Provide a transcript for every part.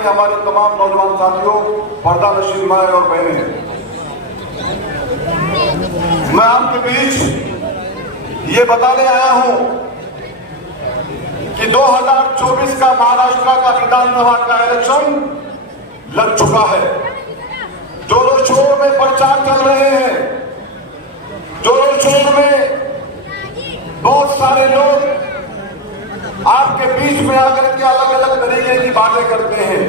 की हमारे तमाम नौजवान साथियों, पर्दा नशीन माए और बहनें, मैं आपके बीच ये बताने आया हूं कि 2024 का महाराष्ट्र का विधानसभा का इलेक्शन लग चुका है। जोरों शोर में प्रचार चल रहे हैं, जोरों शोर में बहुत सारे लोग आपके बीच में आकर के अलग अलग तरीके की बातें करते हैं।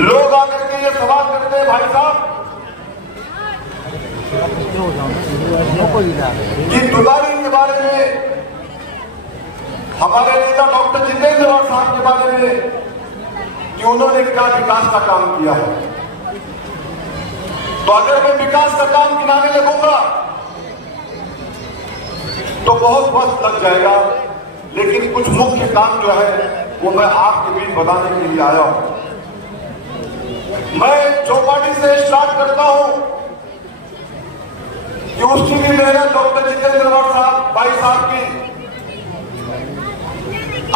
लोग आकर के ये सवाल करते हैं, भाई साहब, कि तुदारी के बारे में, हमारे नेता डॉक्टर जितेंद्र साहब के बारे में, कि उन्होंने क्या विकास का काम किया है। तो अगर मैं विकास का काम गिनाने लगूंगा तो बहुत वक्त लग जाएगा, लेकिन कुछ मुख्य काम जो है वो मैं आपके बीच बताने के लिए आया हूं। मैं चौपाटी से स्टार्ट करता हूं कि उसकी भी मेहनत डॉक्टर जितेंद्र साहब भाई साहब की।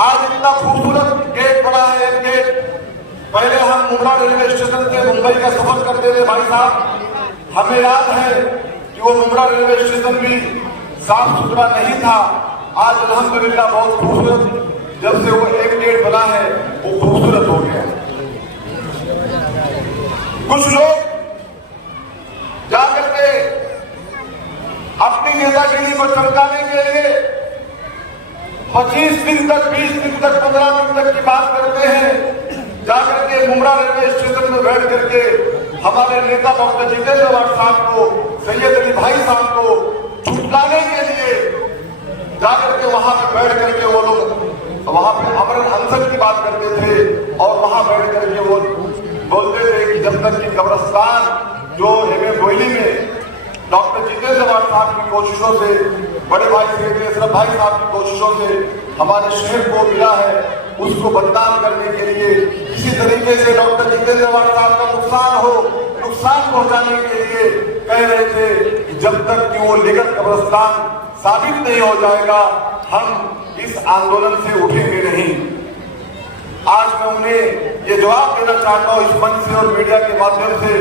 आज इतना खूबसूरत गेट बना है, गेट पहले हम मुंब्रा रेलवे स्टेशन से मुंबई का सफर करते थे भाई साहब, हमें याद है कि वो मुंब्रा रेलवे स्टेशन भी साफ सुथरा नहीं था। आज अल्हम्दुलिल्लाह बहुत खूबसूरत, जब से वो एक गेट बना है वो खूबसूरत हो गया। कुछ लोग जाकर के अपनी नेतागिरी को चमकाने के लिए 25 दिन तक, 20 दिन तक, 15 दिन तक की बात करते हैं। जाकर के मुंब्रा रेलवे स्टेशन में बैठ करके हमारे नेता डॉक्टर जितेंद्र साहब को, सैयद अली भाई साहब को छुटकाने के लिए जाकर के वहां पे बैठ करके वो लोग वहां पे अमर अनशन की बात करते थे और वहां बैठ करके वो बोलते थे कि जब तक कि कब्रिस्तान जो एमए कोयली में डॉक्टर जितेंद्र साहब की कोशिशों से, बड़े भाई सैयद भाई साहब की कोशिशों से हमारे शहर को मिला है, उसको बदनाम करने के लिए किसी तरीके से डॉक्टर जितेंद्र साहब का नुकसान पहुंचाने के लिए कह रहे थे कि जब तक कि वो निगत कब्रिस्तान साबित नहीं हो जाएगा हम इस आंदोलन से उठेंगे नहीं। आज मैं उन्हें ये जवाब देना चाहता हूं इस मंच से और मीडिया के माध्यम से।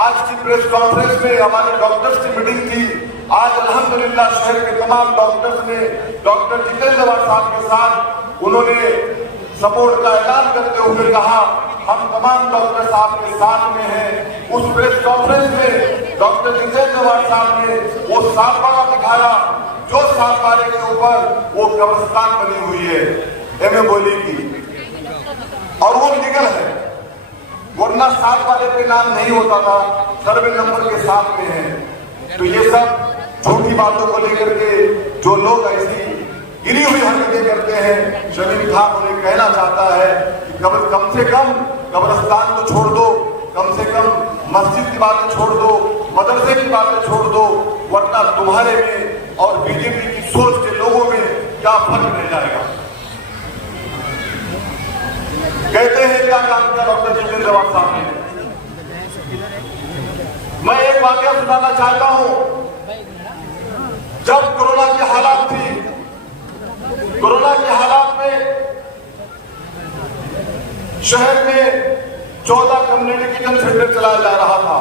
आज की प्रेस कॉन्फ्रेंस में हमारे डॉक्टर्स की मीटिंग थी। आज अल्हम्दुलिल्लाह शहर के तमाम डॉक्टर्स ने डॉक्टर जितेंद्र साहब के साथ उन्होंने सपोर्ट का ऐलान करते हुए कहा हम तमाम डॉक्टर साहब के साथ में हैं। उस प्रेस कॉन्फ्रेंस में डॉक्टर जितेंद्र साहब ने वो साफा दिखाया जो साफारे के ऊपर वो कब्रिस्तान बनी हुई है एमए बोली की, और वो लीगल है, वरना साथ वाले पे नाम नहीं होता था, सर्वे नंबर के साथ में है। तो ये सब छोटी बातों को लेकर के जो लोग ऐसी गिरी हुई हरकतें करते हैं, शमीम खान उन्हें कहना चाहता है कि कम से कम कब्रिस्तान को छोड़ दो, कम से कम मस्जिद की बातें छोड़ दो, मदरसे की बातें छोड़ दो, वरना तुम्हारे में और बीजेपी की सोच के लोगों में क्या फर्क रह जाएगा। कहते हैं क्या काम किया डॉक्टर जितेंद्र साहब ने। मैं एक वाकया सुनाना चाहता हूं। जब कोरोना की हालात थी, कोरोना के हालात में शहर में 14 कम्युनिटी किचन सेंटर चलाया जा रहा था।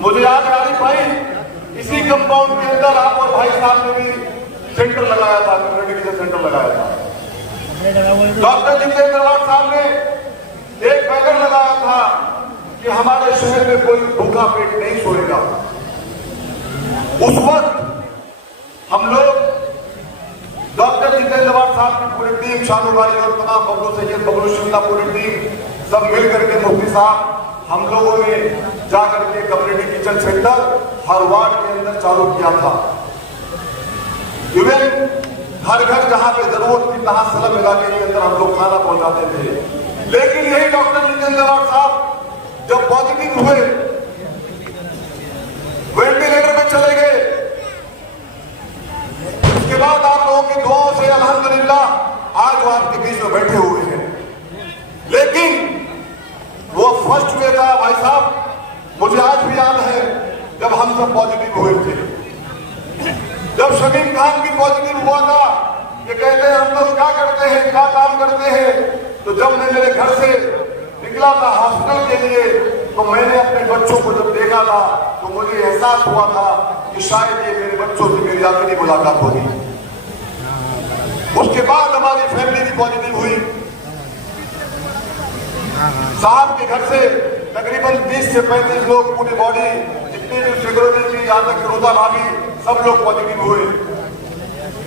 मुझे याद है आरिफ भाई, इसी कंपाउंड के अंदर आप और भाई साहब ने भी सेंटर लगाया था, कम्युनिटी किचन सेंटर लगाया था। डॉक्टर जितेंद्र साहब ने एक बैनर लगाया था कि हमारे शहर में कोई भूखा पेट नहीं सोएगा। उस वक्त हम लोग डॉक्टर जितेंद्र साहब की पूरी टीम, शानू भाई और तमाम बबलू सैयद, बबलू शिमला, पूरी टीम सब मिल करके मुफ्ती साहब हम लोगों ने जाकर के कम्युनिटी किचन सेंटर हर वार्ड के अंदर चालू किया था। इवन हर घर जहां पे जरूरत थी तहां सलम इलाके के अंदर हम लोग खाना पहुंचाते थे। लेकिन यही डॉक्टर जितेंद्र साहब जब पॉजिटिव हुए, वेंटिलेटर में चले गए, उसके बाद आप लोगों की दुआओं से अल्हम्दुलिल्लाह आज वो आपके बीच में बैठे हुए हैं। लेकिन वो फर्स्ट वे था भाई साहब, मुझे आज भी याद है जब हम सब पॉजिटिव हुए थे। जब शमीम खान भी पॉजिटिव हुआ था, ये कहते हैं हम तो लोग क्या करते हैं, क्या काम करते हैं। तो जब मैं मेरे घर से निकला था हॉस्पिटल के लिए, तो मैंने अपने बच्चों को जब देखा था तो मुझे एहसास हुआ था कि शायद ये मेरे बच्चों से मेरी आखिरी मुलाकात होगी। उसके बाद हमारी फैमिली भी पॉजिटिव हुई। साहब के घर से तकरीबन 30 से 35 लोग, पूरी बॉडी, जितनी भी सिक्योरिटी थी, यहाँ तक रोता भाभी, सब लोग पॉजिटिव हुए।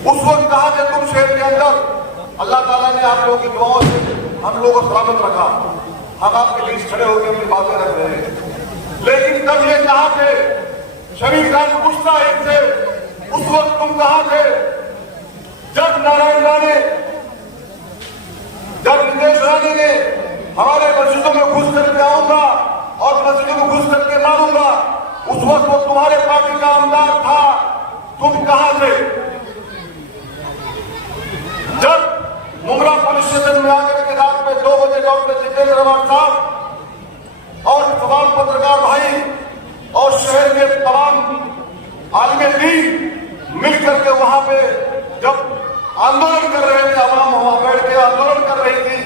उस वक्त कहा कि तुम शहर के अंदर, अल्लाह ताला ने आप लोगों की दुआओं से हम लोगों को सलामत रखा। हम आपके बीच खड़े होकर अपनी बातें रख रहे हैं। लेकिन तब ये कहा थे, शरीफ खान पूछता है इनसे, उस वक्त तुम कहां थे जब नारायण राणे, जब नितेश राणे ने हमारे मस्जिदों में घुस करके आऊंगा और मस्जिदों में घुस करके मारूंगा, उस वक्त वो तुम्हारे पार्टी का आमदार था, तुम कहां थे? जब मुमरा पुलिस स्टेशन में आकर के रात में 2 बजे डॉक्टर जितेंद्र अवाड साहब और तमाम पत्रकार भाई और शहर के तमाम आलिम दीन मिलकर के वहां पे जब आंदोलन कर रहे थे, आवाम वहां बैठ के आंदोलन कर रही थी,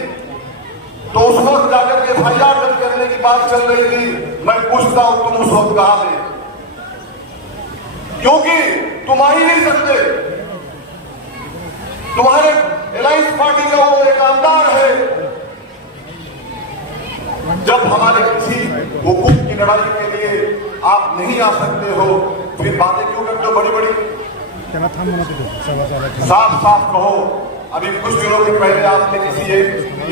तो उस वक्त जाकर के FIR दर्ज करने की बात चल रही थी। मैं पूछता हूं तुम उस वक्त कहां थे? क्योंकि तुम आ ही नहीं सकते। तुम्हारे अलायंस पार्टी का वो एक आमदार है। जब हमारे किसी हुकूक की लड़ाई के लिए आप नहीं आ सकते हो, फिर बातें क्यों करते हो बड़ी बड़ी? साफ साफ कहो। अभी कुछ दिनों के पहले आपने किसी एक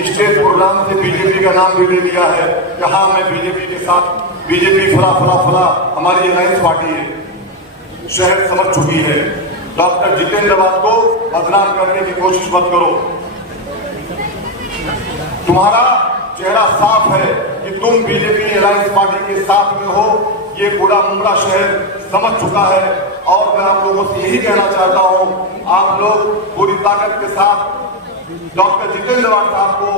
स्टेज प्रोग्राम से बीजेपी का नाम भी ले लिया है कि हाँ मैं बीजेपी के साथ, बीजेपी फला फला फला हमारी अलायंस पार्टी है। शहर समझ चुकी है। डॉक्टर जितेंद्र अवाड को बदनाम करने की कोशिश मत करो। तुम्हारा चेहरा साफ है कि तुम बीजेपी अलायंस पार्टी के साथ में हो। ये पूरा मुमरा शहर समझ चुका है और मैं आप लोगों से यही कहना चाहता हूं, आप लोग पूरी ताकत के साथ डॉक्टर जितेंद्र अवाड साहब को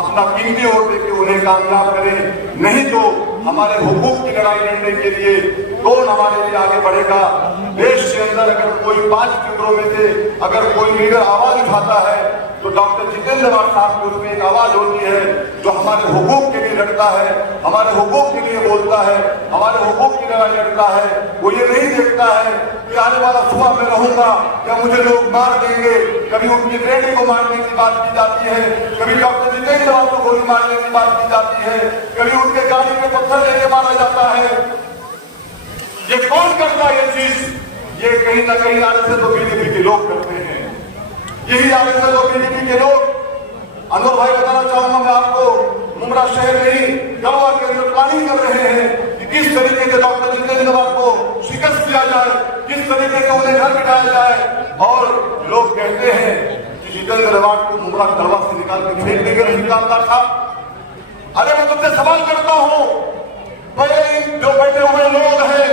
अपना कीमती वोट देकर उन्हें कामयाब करें। नहीं तो हमारे हुकूक की लड़ाई लड़ने के लिए कौन हमारे लिए आगे बढ़ेगा? देश के अंदर अगर कोई 5 केंद्रों में से अगर कोई लीडर आवाज उठाता है तो डॉक्टर जितेंद्र अवाड साहब की उसमें एक आवाज होती है जो हमारे हुकूक के लिए लड़ता है, हमारे हुकूक के लिए बोलता है, हमारे हुकूक की लड़ाई लड़ता है। वो ये नहीं देखता है कि आने वाला सुबह में रहूंगा या मुझे लोग मार देंगे। कभी उनकी बेटी को मारने की बात की जाती है, कभी डॉक्टर जितेंद्र अवाड को गोली मारने की बात की जाती है, कभी उनके गाड़ी में पत्थर लेके मारा जाता है। ये कौन करता है ये चीज? ये कहीं ना कहीं आरएसएस और बीजेपी के लोग करते हैं। यही आरएसएस और बीजेपी के लोग, अनवर भाई बताना चाहूंगा मैं आपको, मुमरा शहर में ही गलवा के अंदर प्लानिंग कर रहे हैं कि किस तरीके से डॉक्टर जितेंद्र अवाड को शिकस्त दिया जाए, किस तरीके से उन्हें घर बिठाया जाए। और लोग कहते हैं कि जितेंद्र अवाड को मुमरा गलवा से निकाल के फेंक देंगे रही आमदार साहब। अरे मैं तुमसे सवाल करता हूं, पहले जो बैठे हुए लोग हैं,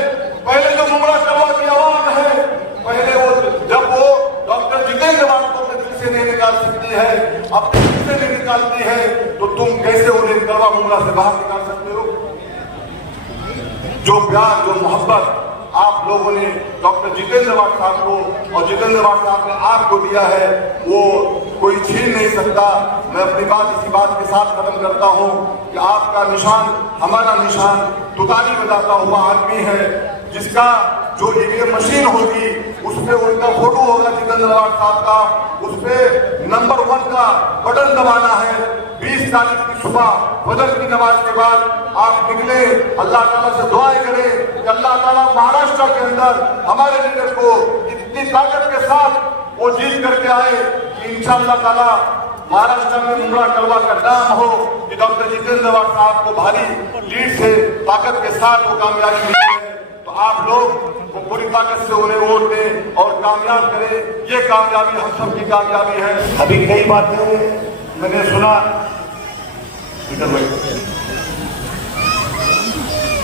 पहले जो मुमरा गलवा की आवाज है, पहले वो जब वो डॉक्टर जितेंद्र अवाड को अपने दिल से नहीं निकाल सकती है, अपने दिल से नहीं निकालती है, तो तुम कैसे उन्हें गलवा मुमरा से बाहर निकाल सकते हो? जो प्यार, जो मोहब्बत आप लोगों ने डॉक्टर जितेंद्र अवाड साहब को और जितेंद्र अवाड साहब ने आपको दिया है, वो कोई छीन नहीं सकता। मैं अपनी बात इसी बात के साथ खत्म करता हूं कि आपका निशान, हमारा निशान तुतारी बजाता हुआ आदमी है, जिसका जो ईवीएम मशीन होगी उसमें उनका फोटो होगा जितेंद्र अवाड साहब का, उसपे नंबर 1 का बटन दबाना है। 20 तारीख की सुबह फजर की नमाज के बाद आप निकले, अल्लाह ताला से दुआएं करें कि अल्लाह ताला महाराष्ट्र के अंदर हमारे लीडर को इतनी ताकत के साथ वो जीत करके आए कि इंशाअल्लाह ताला महाराष्ट्र में मुमरा गलवा का नाम हो कि डॉक्टर जितेंद्र अवाड साहब को भारी लीड से ताकत के साथ वो कामयाबी मिली है। तो आप लोग वो पूरी ताकत से उन्हें वोट दें और कामयाब करें। ये कामयाबी हम सब की कामयाबी है। अभी कई बातें मैंने सुना,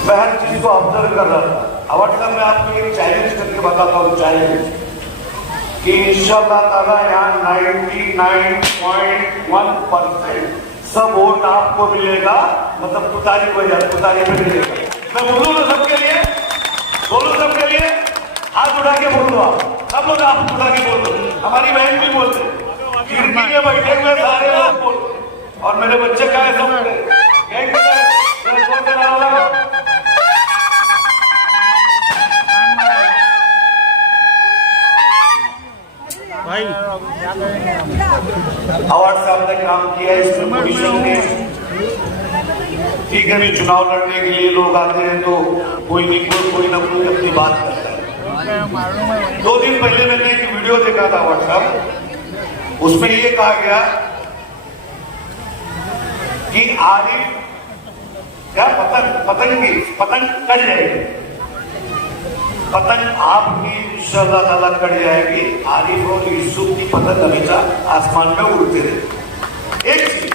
मैं हर चीज को ऑब्जर्व कर रहा था। अवाड साहब मैं आपको एक चैलेंज करके बताता हूँ, चैलेंज कि इंशाअल्लाह ताला यहाँ 99.1% सब वोट आपको मिलेगा, मतलब तुतारी पे मिलेगा। मैं बोलूँ ना सबके लिए, बोलो सबके लिए, हाथ उठा के बोलो, आप सब लोग हाथ उठा के बोलो, हमारी बहन भी बोलते खिड़की में बैठे हुए सारे लोग बोल, और मेरे बच्चे का ऐसा बोले भाई अवार्ड साहब ने काम किया इसमें पोजीशन ने। ठीक है, भी चुनाव लड़ने के लिए लोग आते हैं तो कोई ना कोई अपनी बात करता है। 2 दिन पहले मैंने एक वीडियो देखा था व्हाट्सएप, उसमें ये कहा गया कि आरिफ क्या पतंग कट जाएगी, पतंग आपकी इंशाअल्लाह ताला कट जाएगी। आरिफ और यूसुफ की पतंग हमेशा आसमान में उड़ते रहे। एक चीज,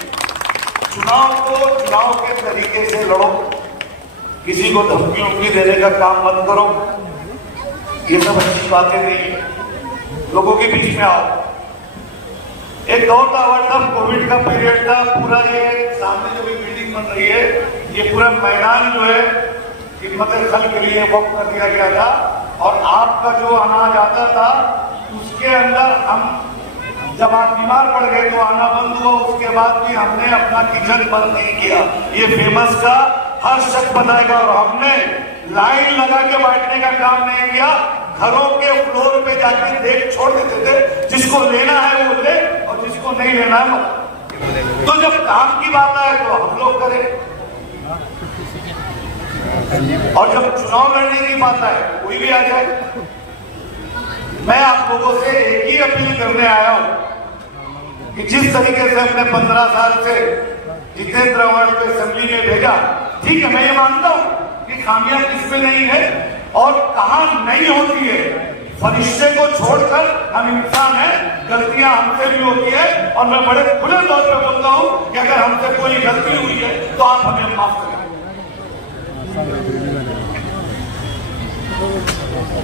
चुनाव को चुनाव के तरीके से लड़ो, किसी को धमकी देने का काम मत करो, ये सब अच्छी बातें नहीं है। लोगों के बीच में आओ। एक दौर था, कोविड का पीरियड था, पूरा ये सामने जो भी बिल्डिंग बन रही है, ये पूरा मैदान जो है खिदमत खल के लिए वक्त कर दिया गया था, और आपका जो अनाज आता था उसके अंदर हम जब आप बीमार पड़ गए तो आना बंद हुआ। उसके बाद भी हमने अपना किचन बंद नहीं किया। ये फेमस का हर शख्स बताएगा। और हमने लाइन लगा के बैठने का काम नहीं किया, घरों के फ्लोर पे जाके देख छोड़ देते थे, जिसको लेना है वो ले और जिसको नहीं लेना है मत। तो जब काम की बात आए तो हम लोग करें, और जब चुनाव लड़ने की बात आए कोई भी आ जाए। मैं आप लोगों से एक ही अपील करने आया हूं कि जिस तरीके से हमने 15 साल से जितेंद्र अवार्ड को असेंबली में भेजा, ठीक है, मैं ये मानता हूं कि खामियां किसमें नहीं है और कहां नहीं होती है। फरिश्ते को छोड़कर हम इंसान हैं, गलतियां हमसे भी होती है, और मैं बड़े खुले तौर पे बोलता हूं कि अगर हमसे कोई गलती हुई है तो आप हमें माफ करें।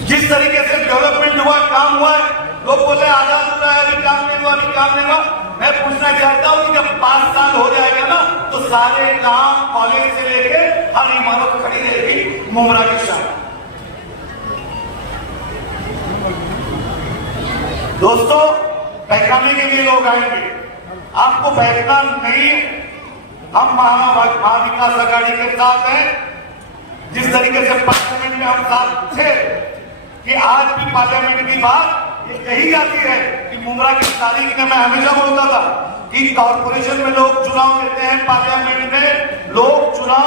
जिस तरीके से डेवलपमेंट हुआ, काम हुआ है, लोग बोले आजाद हो रहा है, अभी काम नहीं हुआ, अभी काम नहीं हुआ। मैं पूछना चाहता हूं कि जब 5 साल हो जाएगा ना तो सारे काम कॉलेज से लेके हर इमारत खड़ी रहेगी मुमरा के साथ। दोस्तों, बहकाने के लिए लोग आएंगे, आपको बहकना नहीं। हम महाविकास आघाड़ी के साथ हैं। जिस तरीके से पार्लियामेंट में हम साथ थे कि आज भी पार्लियामेंट की बात ये कही जाती है कि मुमरा की तारीख में मैं हमेशा बोलता था कि कॉर्पोरेशन में लोग चुनाव देते हैं, पार्लियामेंट में लोग चुनाव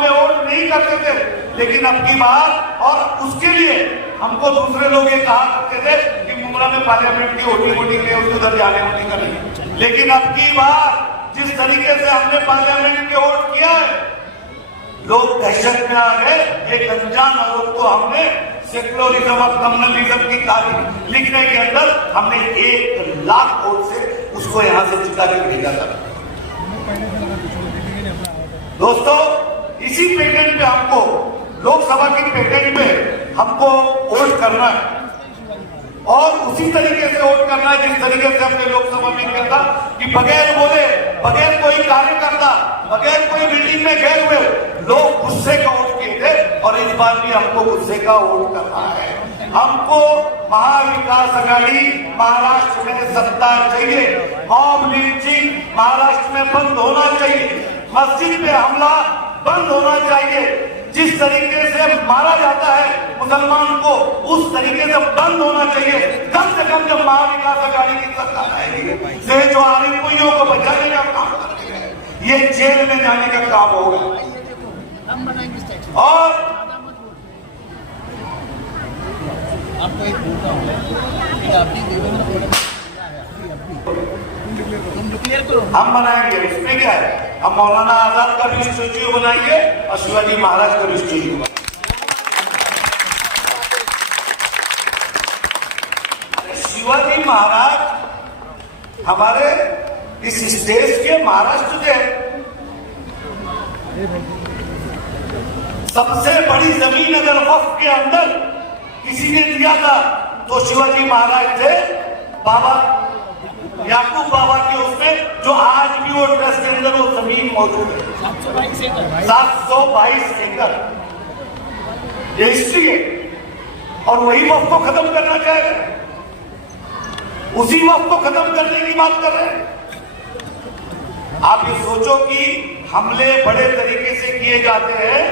में वोट नहीं करते थे। लेकिन अब की बात, और उसके लिए हमको दूसरे लोग ये कहा करते थे कि मुमरा में पार्लियामेंट की वोटिंग नहीं होती, उधर जाने वोटिंग का नहीं। लेकिन अब की बार जिस तरीके से हमने पार्लियामेंट के वोट किया है, लोग दहशत में आ गए। एक अनजान आरोप को हमने सेक्युलरिज्म और कम्युनलिज्म की तारीख लिखने के अंदर हमने 1 लाख वोट से उसको यहां से जिता के भेजा था। दोस्तों, इसी पैटर्न पे हमको लोकसभा की पैटर्न पे हमको वोट करना है, और उसी तरीके से वोट करना है जिस तरीके से हमने लोकसभा में किया था कि बगैर बोले, बगैर कोई कार्यकर्ता, बगैर कोई मीटिंग में गए हुए लोग गुस्से का वोट किए थे। और इस बार भी हमको गुस्से का वोट करना है। हमको महाविकास आघाड़ी महाराष्ट्र में सत्ता चाहिए। मॉब लिंचिंग महाराष्ट्र में बंद होना चाहिए। मस्जिद पे हमला बंद होना चाहिए। जिस तरीके से मारा जाता है मुसलमान को, उस तरीके से बंद होना चाहिए। कम से कम जब महाविकास आघाड़ी की सरकार आएगी, जो आरिफों को बचाने का काम करते हैं, ये जेल में जाने का काम होगा। और आपको एक बोलता हूँ कि आपने हम बनाएंगे, इसमें क्या है? हम मौलाना आजाद का भी स्टैच्यू बनाएंगे और शिवाजी महाराज का भी स्टैच्यू बनाएंगे। शिवाजी महाराज हमारे इस देश के महाराष्ट्र के सबसे बड़ी जमीन अगर वक्फ के अंदर किसी ने दिया था तो शिवाजी महाराज थे। बाबा याकूब बाबा के उसमें, जो आज भी वो ट्रस्ट के अंदर वो जमीन मौजूद है, 722 एकड़। ये हिस्ट्री है, और वही वक्त को खत्म करना चाह रहे। उसी वक्त को खत्म करने की बात कर रहे हैं। आप ये सोचो कि हमले बड़े तरीके से किए जाते हैं।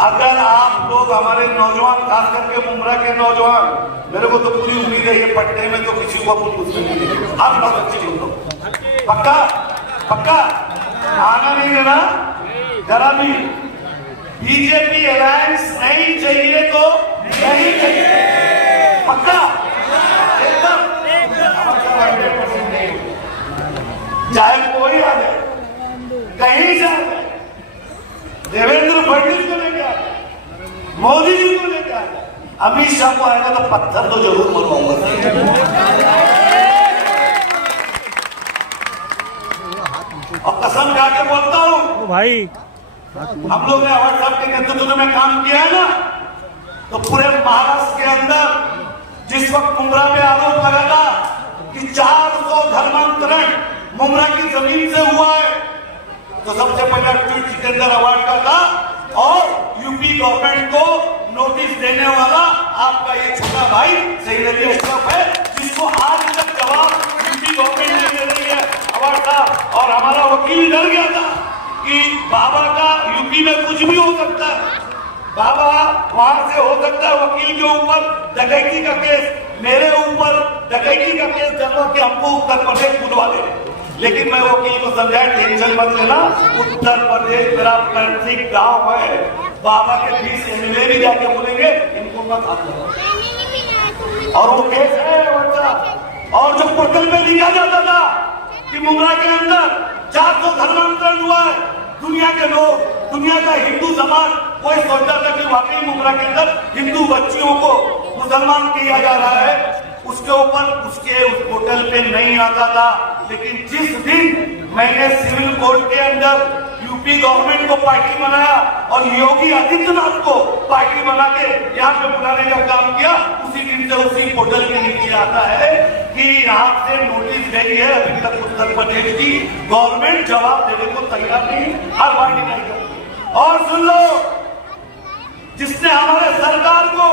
अगर आप लोग हमारे नौजवान, खास करके मुमरा के नौजवान, मेरे को तो पूरी उम्मीद है ये पट्टे में तो किसी को कुछ नहीं है। आप लोग अच्छी सुन लो, पक्का पक्का आना नहीं देना जरा भी। बीजेपी अलायंस नहीं चाहिए तो नहीं चाहिए, पक्का एकदम। चाहे कोई आ जाए, कहीं जाए, देवेंद्र फडणवीस को लेके आ जाए, मोदी जी को लेके आ जाए, अमित शाह को आएगा तो पत्थर तो जरूर मरवाऊंगा। और कसम खा के बोलता हूं भाई, हम लोग ने अवार्ड साहब के नेतृत्व में काम किया है ना, तो पूरे महाराष्ट्र के अंदर जिस वक्त मुमरा में आरोप लगा था कि 400 धर्मांतरण मुमरा की जमीन से हुआ है, तो सबसे पहला ट्वीट जितेंद्र अवार्ड का था और यूपी गवर्नमेंट को नोटिस देने वाला आपका ये छोटा भाई सईद अली अशरफ है, जिसको आज तक जवाब यूपी गवर्नमेंट ने दे रही है अवार्ड का। और हमारा वकील डर गया था कि बाबा का यूपी में कुछ भी हो सकता है, बाबा वहां से हो सकता है वकील के ऊपर डकैती का केस, मेरे ऊपर डकैती का केस डलवा के हमको उत्तर प्रदेश बुलवा दे। लेकिन मैं वकील को समझाया टेंशन मत लेना, उत्तर प्रदेश मेरा पैतृक गांव है, बाबा के 20 एमएलए भी जाके बोलेंगे इनको मत हाथ लगाओ। और वो केस है बच्चा। और जो पोर्टल में लिखा जाता था कि मुमरा के अंदर 400 धर्मांतरण हुआ है, दुनिया के लोग, दुनिया का हिंदू समाज कोई सोचता था कि वाकई मुमरा के अंदर हिंदू बच्चियों को मुसलमान किया जा रहा है, उसके ऊपर उसके उस पोर्टल पे नहीं आता था। लेकिन जिस दिन मैंने सिविल कोर्ट के अंदर यूपी गवर्नमेंट को पार्टी बनाया और योगी आदित्यनाथ को पार्टी बना के यहाँ पे बुलाने का काम किया, उसी दिन से उसी पोर्टल के नीचे आता है कि यहाँ से नोटिस गई है, अभी तक उत्तर प्रदेश की गवर्नमेंट जवाब देने को तैयार नहीं, हर पार्टी नहीं करती। और सुन लो, जिसने हमारे सरकार को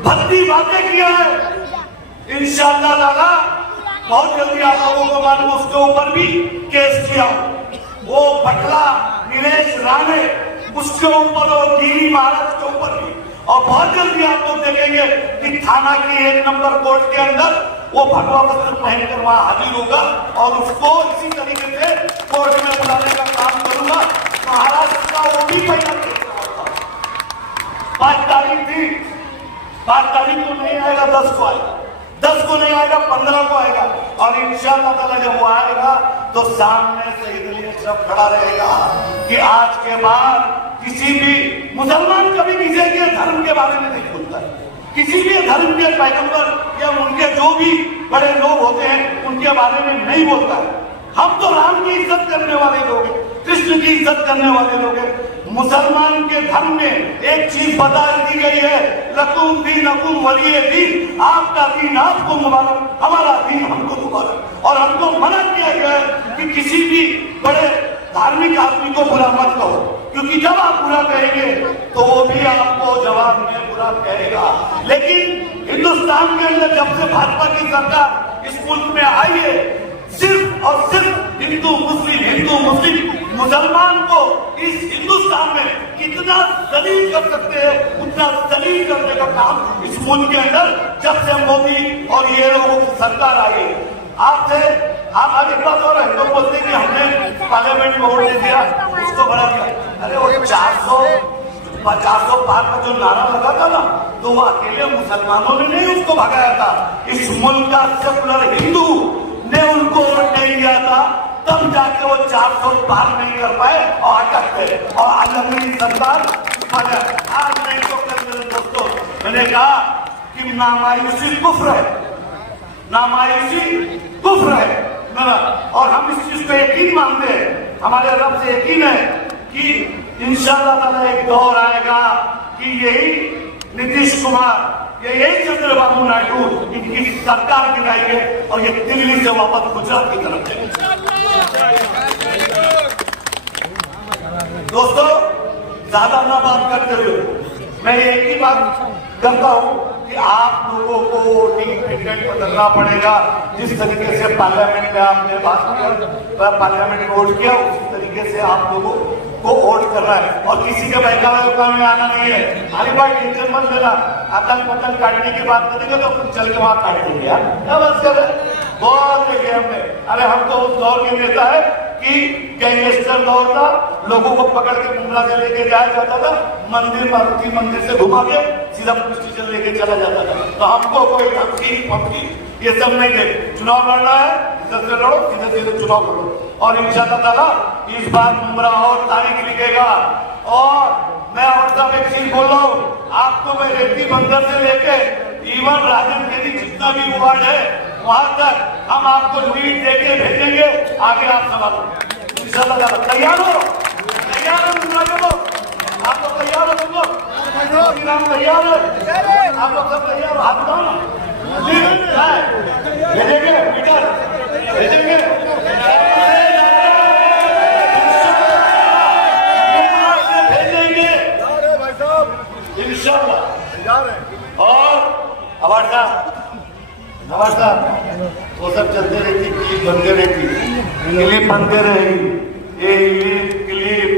भद्दी बातें किया है, इंशाअल्लाह ताला बहुत जल्दी आप लोगों को मालूम उसके ऊपर भी केस किया। वो बटला नीलेश राणे, उसके ऊपर और गिरी महाराज के ऊपर भी, और बहुत जल्दी आप लोग देखेंगे कि थाना की 1 नंबर कोर्ट के अंदर वो भगवा वस्त्र पहनकर वहां हाजिर होगा और उसको इसी तरीके से कोर्ट में बुलाने का काम करूंगा। महाराष्ट्र का वो भी पहला 5 तारीख थी, 5 तारीख को नहीं आएगा, 10 को आएगा, 10 को नहीं आएगा, 15 को आएगा। और इंशाअल्लाह ताला जब वो आएगा तो सामने सईद अली अशरफ खड़ा रहेगा कि आज के बाद किसी भी मुसलमान कभी किसी के धर्म के बारे में नहीं बोलता है, किसी भी धर्म के पैगंबर या उनके जो भी बड़े लोग होते हैं उनके बारे में नहीं बोलता है। हम तो राम की इज्जत करने वाले लोग हैं, कृष्ण की इज्जत करने वाले लोग हैं। मुसलमान के धर्म में एक चीज बता दी गई है, लकुम दीनुकुम वलिय दीन, आपका दीन आपको मुबारक, हमारा दीन हमको मुबारक। और हमको मना किया गया है कि किसी भी बड़े धार्मिक आदमी को बुरा मत कहो, क्योंकि जब आप बुरा कहेंगे तो वो भी आपको जवाब में बुरा कहेगा। लेकिन हिंदुस्तान के अंदर जब से भाजपा की सरकार इस मुल्क में आई है, सिर्फ और सिर्फ हिंदू मुस्लिम मुसलमान को इस हिंदुस्तान में कितना दलील कर सकते हैं उतना दलील करने का काम इस मुल्क के अंदर जब से मोदी और ये लोगों की सरकार आई है। आपसे आप एक बात और है, लोग बोलते हैं कि हमने पार्लियामेंट में वोट दे दिया, उसको बढ़ा दिया। अरे वो 400 पार का जो नारा लगा था ना, तो वो अकेले मुसलमानों ने नहीं उसको भगाया था, इस मुल्क का सेकुलर हिंदू ने उनको वोट नहीं दिया था, तब जाके वो 400 पार नहीं कर पाए और अटक गए और आलमी सरकार आज नहीं तो कल। मेरे दोस्तों, मैंने कहा कि नामायूसी कुफ्र है, नामायूसी कुफ्र है मेरा, और हम इस चीज को यकीन मानते हैं, हमारे रब से यकीन है कि इंशाअल्लाह ताला एक दौर आएगा कि यही नीतीश कुमार, यही चंद्रबाबू नायडू इनकी सरकार गिराएंगे और ये दिल्ली से वापस गुजरात की तरफ जाएंगे। दोस्तों, ज्यादा ना बात करते हुए मैं एक ही बात करता हूं कि आप लोगों को वोटिंग पैटर्न बदलना पड़ेगा। जिस तरीके से पार्लियामेंट में आपने बात किया, पार्लियामेंट में वोट किया, उसी तरीके से आप लोगों को वोट करना है और किसी के बहकावे में आना नहीं है। अरे भाई टेंशन मत लेना, आतंक पतंग काटने की बात करेंगे तो अपन चल के वहां काट देंगे यार, क्या बात कर रहे हैं? बहुत देखे हमने। अरे हम तो उस दौर के नेता है कि गैंगस्टर दौर था, लोगों को पकड़ के मुमरा से लेके जाया जाता था, मंदिर मारुति मंदिर से घुमा के सीधा पुलिस स्टेशन लेके चला जाता था। तो हमको कोई धमकी फमकी ये सब नहीं दे। चुनाव लड़ना है, इधर से लड़ो, सीधे सीधे चुनाव लड़ो और इंशाअल्लाह ताला इस बार मुमरा और तारीख लिखेगा। और मैं और सब एक चीज बोल रहा हूँ, आपको मैं रेती बंदर से लेके इवन राजन खेती जितना भी वार्ड है वहां तक हम आपको लीड देके भेजेंगे। आगे आप सवाल इंशाअल्लाह ताला तैयार हो, तैयार हो मुमरा को, आप लोग तैयार हो, तुम लोग तैयार हो, आप लोग सब तैयार हो, हाथ उठाओ ना, भेजेंगे पीटर, भेजेंगे इंशाअल्लाह। और हमारा वो सब चलते रहती, क्लिप बनते रहती, क्लिप बनते रहेगी। ये क्लिप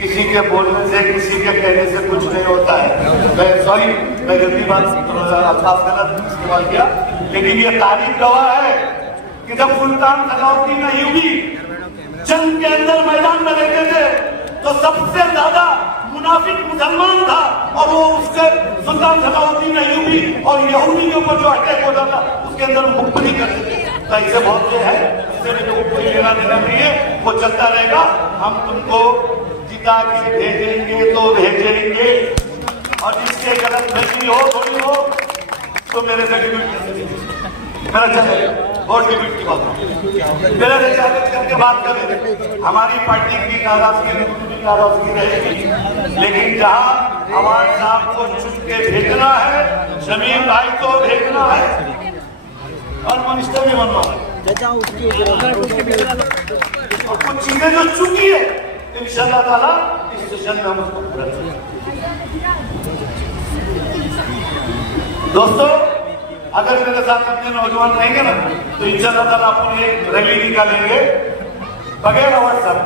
किसी के बोलने से, किसी के कहने से कुछ नहीं होता है। मैं सॉरी, मैं गलती बात अल्फाज गलत इस्तेमाल किया, लेकिन ये तारीख गवाह है कि जब सुल्तान सलाउद्दीन अय्यूबी जंग के अंदर मैदान में रहते थे तो सबसे ज्यादा मुनाफिक मुसलमान था और वो उसके सुल्तान सलाउद्दीन अय्यूबी और यहूदी के ऊपर जो अटैक होता था उसके अंदर मुखबरी करते थे। तो ऐसे बहुत से है, इससे भी कोई लेना देना नहीं है, वो चलता रहेगा। हम तुमको जिता के भेजेंगे तो भेजेंगे और जिसके गलत फैसली हो थोड़ी हो तो मेरे से मेरा चलेगा। और डिबेट की बात मेरा रिचार्ज करके बात करें, हमारी पार्टी की नाराजगी रहेगी, लेकिन जहां हमारे साहब को चुन के भेजना है, जमीन भाई को भेजना है और मिनिस्टर भी बनवा कुछ चीजें जो चुकी है इंशाअल्लाह ताला इस सेशन में हम उसको पूरा करेंगे। दोस्तों, अगर मेरे साथ अपने नौजवान रहेंगे ना तो इंशाअल्लाह ताला अपन एक रैली निकालेंगे बगैर व्हाट्सएप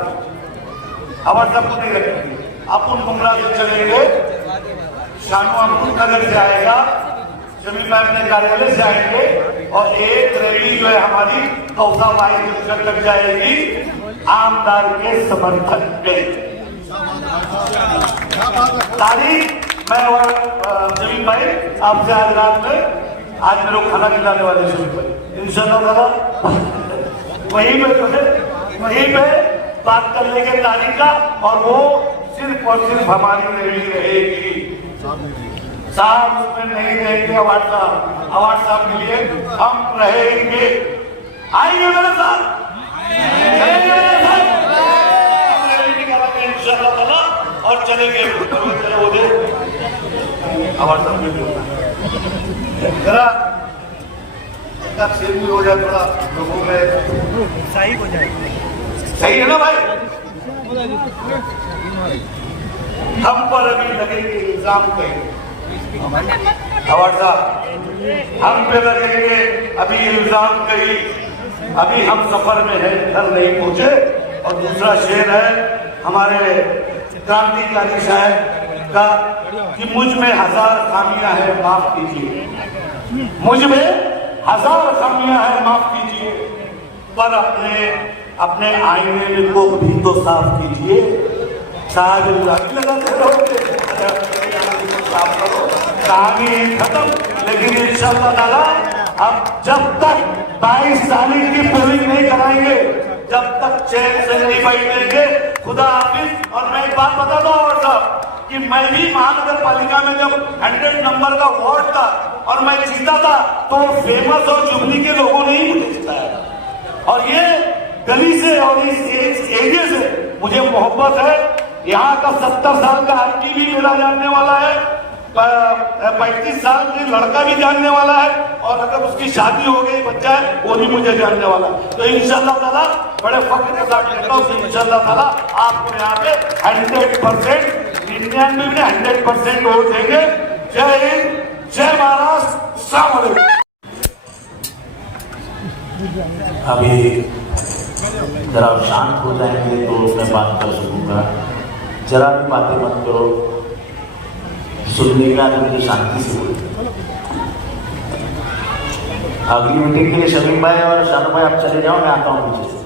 को नहीं रखेंगे। अपन मुमरा से चलेंगे, शानू अमरूद नगर से आएगा, जमीन अपने कार्यालय से आएंगे और एक रैली जो है हमारी कौसाबाई जंक्शन तक जाएगी आमदार के समर्थन में। तारीख मैं और जमीन भाई आपसे आज रात में, आज मेरे को खाना खिलाने वाले शुरू इंशाअल्लाह वहीं पे बात कर लेंगे तारीख का, और वो सिर्फ और सिर्फ हमारी रैली रहेगी। साहब उसमें नहीं रहेंगे, अवार्ड साहब के लिए हम रहेंगे। आइए मेरे साथ, इंशाअल्लाह ताला और चलेंगे अवार्ड साहब के लिए। जरा शेर भी हो जाए, थोड़ा लोगों में सही हो जाए, सही है ना भाई? हम पर अभी लगेंगे इल्जाम कहीं, अवार्ड साहब हम पे लगेंगे अभी इल्जाम कहीं, अभी हम सफर में है, घर नहीं पहुंचे। और दूसरा शेर है हमारे क्रांतिकारी साहब का कि मुझ में 1000 खामियां हैं माफ कीजिए, मुझ में 1000 खामियां हैं माफ कीजिए, पर अपने आईने को भी तो साफ कीजिए। साहब लगाते रहोगे, कहानी खत्म। लेकिन इंशाअल्लाह ताला अब जब तक 22 तारीख की पोलिंग नहीं कराएंगे, जब तक चैन से नहीं बैठेंगे, खुदा हाफिज। और मैं एक बात बता दूं और साहब कि मैं भी महानगर पालिका में जब 100 नंबर का वार्ड था और मैं जीता था तो फेमस और जुबली के लोगों ने ही मुझे जिताया। और ये गली से और इस एरिया से मुझे मोहब्बत है। यहाँ का 70 साल का आंटी भी मेरा जानने वाला है, 35 साल की लड़का भी जानने वाला है, और अगर उसकी शादी हो गई, बच्चा है, वो भी मुझे जानने वाला है। तो इंशाअल्लाह ताला बड़े फख्र के साथ कहता हूँ कि इंशाअल्लाह ताला आपको यहाँ पे 100% 99 में 100% वोट देंगे। जय हिंद, अभी जरा शांत हो जाएंगे तो मैं बात कर सकूँगा। जरा भी बातें मत करो, सुनने का तो मुझे शांति से बोलो। अगली मीटिंग के लिए शमीम भाई और शानू भाई आप चले जाओ, मैं आता हूँ पीछे से।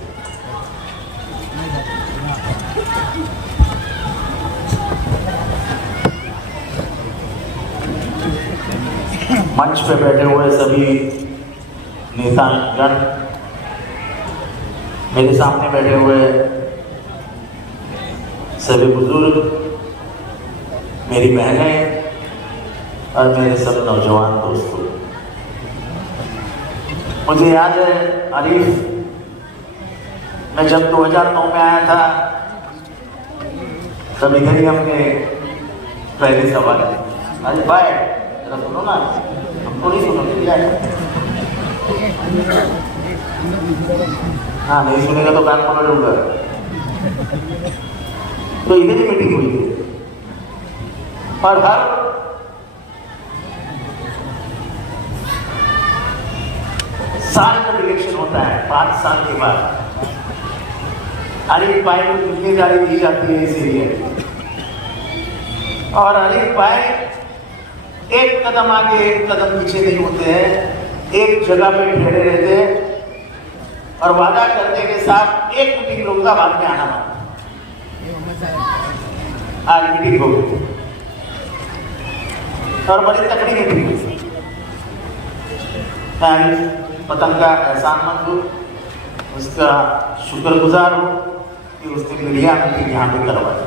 मंच पे बैठे हुए सभी नेतागण, मेरे सामने बैठे हुए सभी बुजुर्ग, मेरी बहनें और मेरे सब नौजवान दोस्तों, मुझे याद है आरिफ, मैं जब 2009 में आया था तब इधर ही हमने पहली सवाल अरे भाई जरा सुनो ना, हमको नहीं सुनोगे क्या? हाँ नहीं सुनेगा तो कान खोल लूंगा। तो इधर ही मीटिंग हुई थी और हर साल का इलेक्शन होता है, 5 साल के बाद आरिफ भाई को जिम्मेदारी दी जाती है इस एरिया की, और आरिफ भाई एक कदम आगे एक कदम पीछे नहीं होते हैं, एक जगह पे ठहरे रहते हैं और वादा करने के साथ एक मीटिंग लूंगा, बाद में आना मत। आज मीटिंग हो गई और बड़ी तकड़ी मीटिंग हुई। पतंग का एहसान मंद हूँ, उसका शुक्रगुजार हूँ कि उसने मीडिया मीटिंग यहाँ पे करवाई।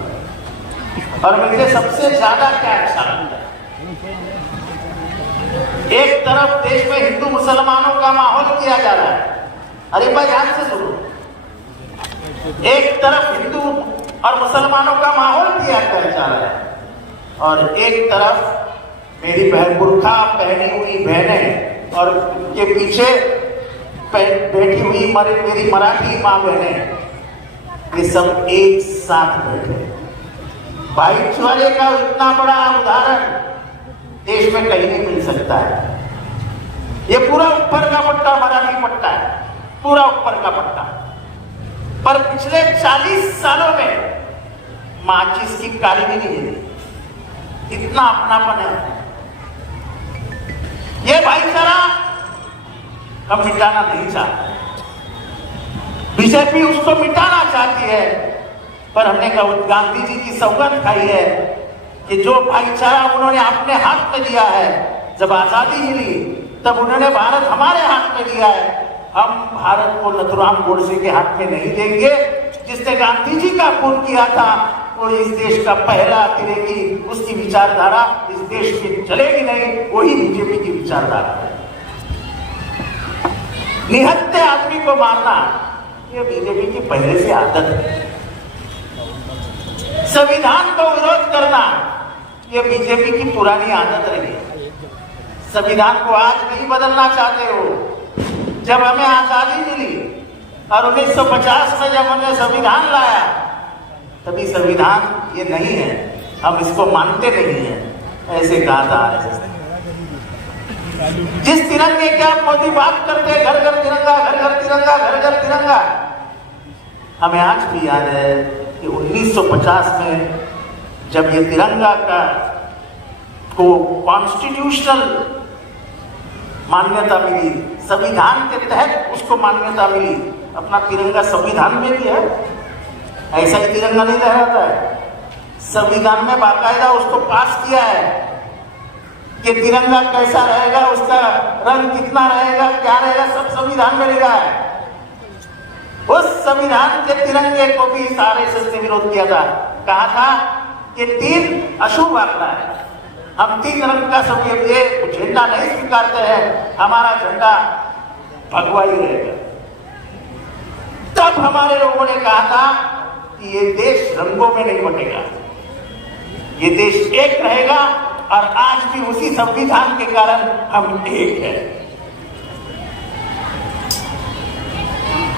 और मुझे सबसे ज्यादा क्या अच्छा लगता है, एक तरफ देश में हिंदू मुसलमानों का माहौल किया जा रहा है, अरे भाई ध्यान से सुनो, एक तरफ हिंदू और मुसलमानों का माहौल किया जा रहा है और एक तरफ मेरी बहन बुर्खा पहनी हुई बहनें और उनके पीछे बैठी हुई मेरी मराठी माँ बहनें, ये सब एक साथ बैठे। भाईचारे का इतना बड़ा उदाहरण देश में कहीं नहीं मिल सकता है। ये पूरा ऊपर का पट्टा मराठी पट्टा है, पूरा ऊपर का पट्टा, पर पिछले 40 सालों में माचिस की काली भी नहीं है, इतना अपनापन है। ये भाईचारा हम मिटाना नहीं चाहते, बीजेपी उसको मिटाना चाहती है, पर हमने गांधी जी की सौगंध खाई है कि जो भाईचारा उन्होंने अपने हाथ में लिया है, जब आजादी मिली तब उन्होंने भारत हमारे हाथ में लिया है, हम भारत को नथुराम गोडसे के हाथ में नहीं देंगे। जिसने गांधी जी का खून किया था वो इस देश का पहला तिरेगी, उसकी विचारधारा इस देश में चलेगी नहीं, वही बीजेपी की विचारधारा है। निहत्थे आदमी को मारना ये बीजेपी की पहले से आदत है। संविधान को विरोध करना ये बीजेपी की पुरानी आदत रही है। संविधान को आज नहीं बदलना चाहते हो। जब हमें आजादी मिली और 1950 में जब हमने संविधान लाया, तभी संविधान ये नहीं है, हम इसको मानते नहीं है, ऐसे कहा था। जिस तिरंगे की आप मोदी बात करते, घर घर तिरंगा, घर घर तिरंगा, घर घर तिरंगा, हमें आज भी याद है कि 1950 में जब ये तिरंगा का को कॉन्स्टिट्यूशनल मान्यता मिली, संविधान के तहत उसको मान्यता मिली। अपना तिरंगा संविधान में भी है, ऐसा ही तिरंगा नहीं लहराता है, संविधान में बाकायदा उसको पास किया है कि तिरंगा कैसा रहेगा, उसका रंग कितना रहेगा, क्या रहेगा, सब संविधान में लिखा है। उस संविधान के तिरंगे को भी आरएसएस ने विरोध किया था, कहा था कि 3 अशुभ आंकड़ा है, हम 3 रंग का ये झंडा नहीं स्वीकारते हैं, हमारा झंडा भगवा ही रहेगा। तब हमारे लोगों ने कहा था कि ये देश रंगों में नहीं बटेगा, ये देश एक रहेगा, और आज भी उसी संविधान के कारण हम एक हैं।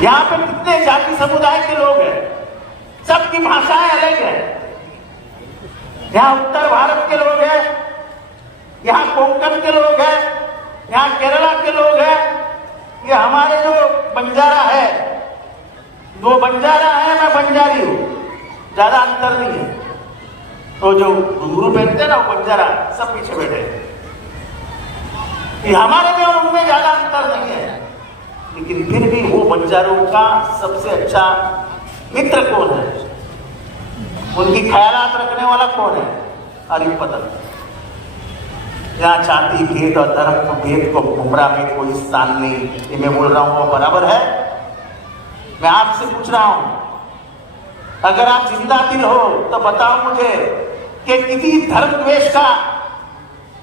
यहाँ पे कितने जाति समुदाय के लोग हैं, सबकी भाषाएं अलग है। यहाँ उत्तर भारत के लोग हैं, यहाँ कोंकण के लोग हैं, यहाँ केरला के लोग हैं, कि हमारे जो बंजारा है, वो बंजारा है, मैं बंजारी हूं, ज्यादा अंतर नहीं है। तो जो घुंघरू पहनते हैं ना वो बंजारा, सब पीछे बैठे हैं। हमारे में और उनमें ज्यादा अंतर नहीं है, लेकिन फिर भी वो बंजारों का सबसे अच्छा मित्र कौन है, उनकी ख्यालात रखने वाला कौन है? अली पदम। यहाँ जाति भेद और धर्म भेद को मुमरा में कोई स्थान नहीं, ये मैं बोल रहा हूं वो बराबर है। मैं आपसे पूछ रहा हूं, अगर आप जिंदा दिल हो तो बताओ मुझे कि किसी धर्म द्वेष का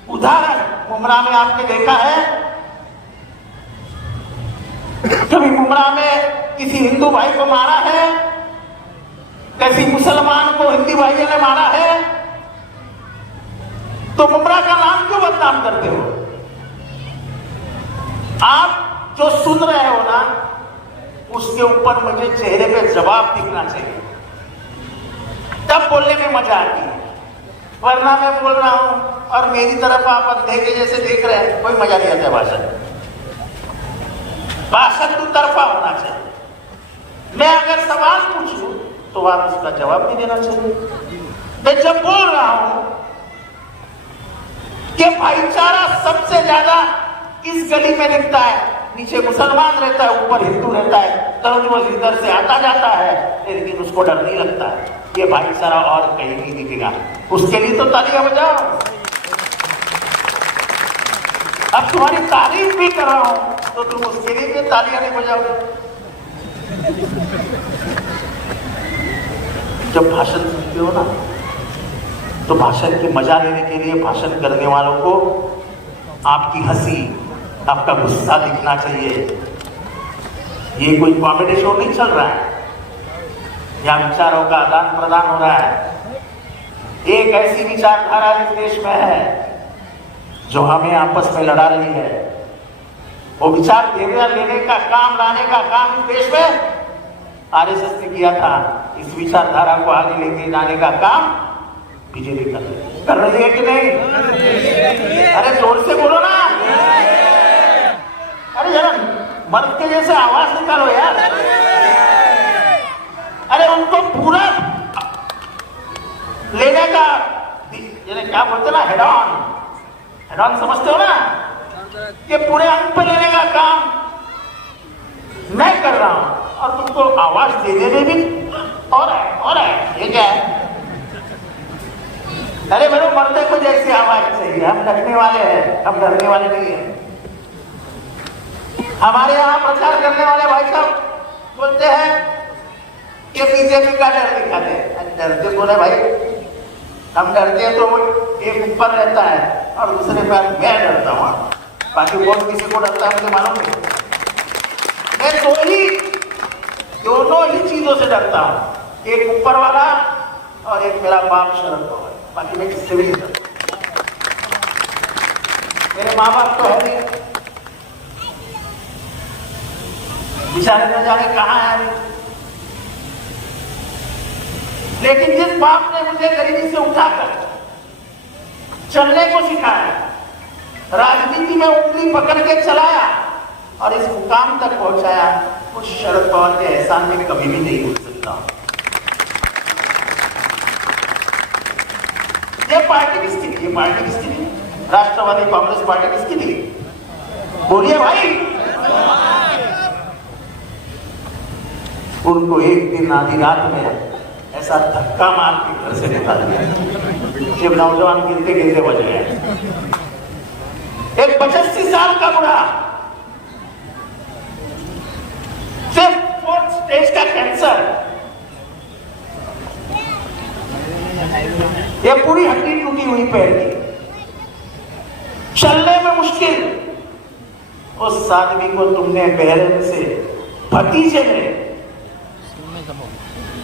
उदाहरण मुमरा में आपने देखा है? कभी मुमरा में किसी हिंदू भाई को मारा है? किसी मुसलमान को हिंदी भाइयों ने मारा है? तो मुमरा का नाम क्यों बदनाम करते हो? आप जो सुन रहे हो ना, उसके ऊपर मुझे चेहरे पे जवाब दिखना चाहिए, तब बोलने में मजा आती है। वरना मैं बोल रहा हूं और मेरी तरफ आप अंधे के जैसे देख रहे हैं, कोई मजा नहीं आता भाषण। भाषण तो तरफा होना चाहिए। मैं अगर सवाल पूछूं तो आप उसका जवाब भी देना चाहिए। मैं जब बोल रहा हूं कि भाईचारा सबसे ज्यादा किस गली में दिखता है, नीचे मुसलमान रहता है, ऊपर हिंदू रहता है, दररोज इधर से आता जाता है, लेकिन उसको डर नहीं लगता है। ये भाईचारा और कहीं नहीं दिखेगा। उसके लिए तो तालियां बजाओ। अब तुम्हारी तारीफ भी कर रहा हूं तो तुम उसके लिए भी तालियां नहीं बजाओगे। जब भाषण सुनते हो ना, तो भाषण के मजा लेने के लिए भाषण करने वालों को आपकी हंसी, आपका गुस्सा दिखना चाहिए। ये कोई कॉमेडी शो नहीं चल रहा है, यहाँ विचारों का आदान प्रदान हो रहा है। एक ऐसी विचारधारा इस देश में है जो हमें आपस में लड़ा रही है। वो विचार लेने का काम, लाने का काम इस देश में आरएसएस ने किया था। इस विचारधारा को आगे लेके जाने का काम बीजेपी कर रही है कि नहीं? अरे जोर से बोलो ना, अरे जरा मर्द के जैसे आवाज निकालो यार। अरे उनको पूरा लेने का, क्या बोलते ना, हेड ऑन समझते हो ना, कि पूरे अंक पे लेने का काम मैं कर रहा हूं और तुमको आवाज देने में भी और है। ये क्या है? अरे मेरे मर्दे को जैसी आवाज चाहिए। हम डरने वाले हैं, हम डरने वाले नहीं हैं। हमारे यहाँ प्रचार करने वाले भाई साहब बोलते हैं कि बीजेपी का डर दिखाते हैं। डरते बोले भाई, हम डरते हैं तो वो एक ऊपर रहता है और दूसरे पे मैं डरता हूँ, बाकी कौन किसी को डरता है मुझे मालूम नहीं। मैं दोनों ही चीजों से डरता हूँ, एक ऊपर वाला और एक मेरा बाप शरद पवार। बाकी मैं किससे भी नहीं डरता। मेरे माँ बाप तो है नहीं, बेचारे न जाने कहाँ है। लेकिन जिस बाप ने मुझे गरीबी से उठाकर चलने को सिखाया, राजनीति में उंगली पकड़ के चलाया और इस मुकाम तक पहुंचाया, उस शरद पवार के एहसान में कभी भी नहीं भूल सकता। ये पार्टी किसकी थी? ये पार्टी किसकी थी? राष्ट्रवादी कांग्रेस पार्टी किसकी थी? बोलिए भाई। उनको एक दिन आधी रात में ऐसा धक्का मार के घर से निकाल दिया, जब नौजवान गिरते गिरते बच गए। एक 85 साल का बुढ़ा, सिर्फ 4th स्टेज का कैंसर, ये पूरी हड्डी टूटी हुई पैर की, चलने में मुश्किल। उस आदमी को तुमने बहरन से, भतीजे ने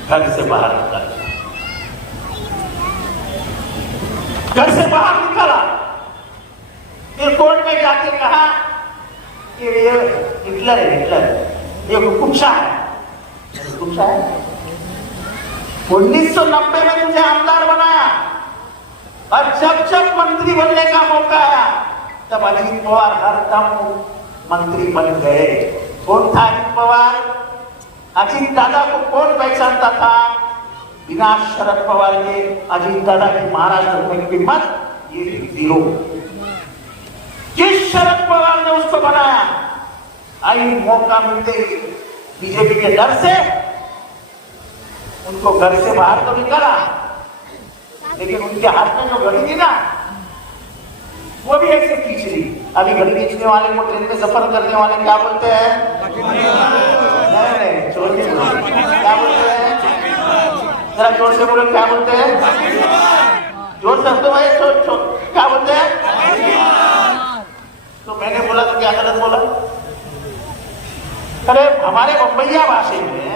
घर से बाहर निकाला, घर से बाहर निकाला। फिर कोर्ट में जाके कहा कि ये हिटलर है, ये कुत्सा है। 1990 में मुझे आमदार बनाया और जब मंत्री बनने का मौका आया तब अजीत पवार हर दम मंत्री बन गए। कौन था अजित पवार? अजित दादा को कौन पहचानता था? बिना शरद पवार के अजित दादा की महाराष्ट्र में कीमत ये जीरो। जिस शरद पवार ने उसको बनाया, आई मौका मिलते ही बीजेपी के डर से उनको घर से बाहर तो निकाला, लेकिन उनके हाथ में जो घड़ी थी ना, वो भी ऐसे खींच ली। अभी घड़ी खींचने वाले को, ट्रेन में सफर करने वाले क्या बोलते हैं? नहीं, छोड़ के बोलो। क्या बोलते हैं? जरा जोर से बोलो, क्या बोलते हैं? जोर से तो भाई, क्या बोलते हैं? तो मैंने बोला तो क्या गलत बोला? अरे हमारे बम्बैया भाषा में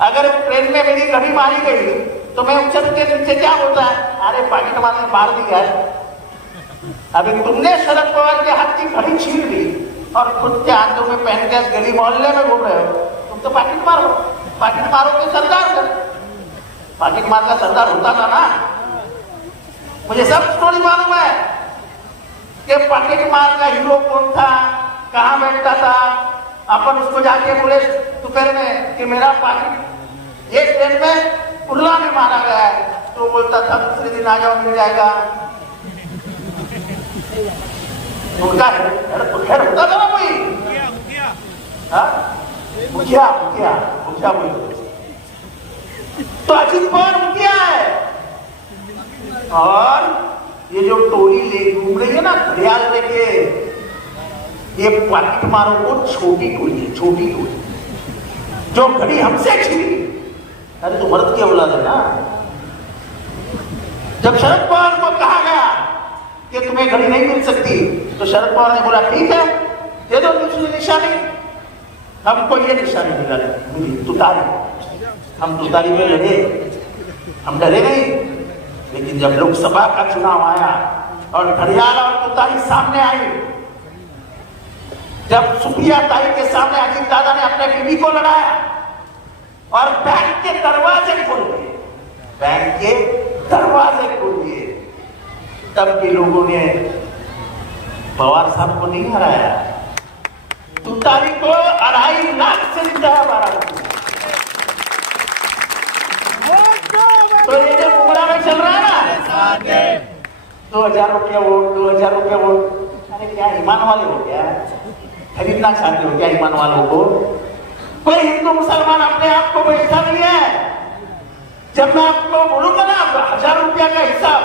अगर ट्रेन में मेरी घड़ी मारी गई तो मैं उछल के नीचे क्या बोलता है? अरे पाकिट मार दिया है। अभी तुमने शरद पवार के हाथ की घड़ी छीन ली और खुद के हाथों में पहन के गली मोहल्ले में घूम रहे हो। तुम तो पाकिट मारो के सरदार कर। पाकिट मार का सरदार होता था ना। मुझे सब स्टोरी मालूम है कि पाकिट मार का हीरो कौन था, कहाँ बैठता था। अपन उसको जाके बोले दोपहर में कि मेरा पाकिट ये ट्रेन में उल्ला में मारा गया है, तो बोलता था दूसरे दिन आ जाओ, मिल जाएगा। उनका खैर होता था ना कोई मुखिया बोलते। तो अजित पवार मुखिया है, और ये जो टोली ले घूम रही है ना घड़ियाल लेके, ये पाकिट मारो को छोटी टोली जो घड़ी हमसे छीनी। अरे तो मर्द की औलाद है ना। जब शरद पवार को कहा गया कि तुम्हें घड़ी नहीं मिल सकती, तो शरद पवार ने बोला ठीक है, दे दो दूसरी निशानी। हमको ये निशानी मिली तुतारी। हम तुतारी में लड़े, हम डरे नहीं। लेकिन जब लोकसभा का चुनाव आया और घड़ियाल और तुतारी सामने आई, जब सुप्रिया ताई के सामने अजित दादा ने अपने बीवी को लड़ाया और बैंक के दरवाजे खोल दिए, तब के लोगों ने पवार साहब को नहीं हराया। तुतारी को 2.5 लाख से जिताया बाराबंकी। तो ये जो मुमरा में चल रहा है ना, 2000 रुपया वोट, 2000 रुपया वोट। अरे क्या ईमान वाले हो क्या? खरीदना चाहते हो क्या ईमान वालों को? कोई हिंदू मुसलमान अपने आप को बेचता नहीं है। जब मैं आपको बोलूंगा ना 1000 रुपया का हिसाब,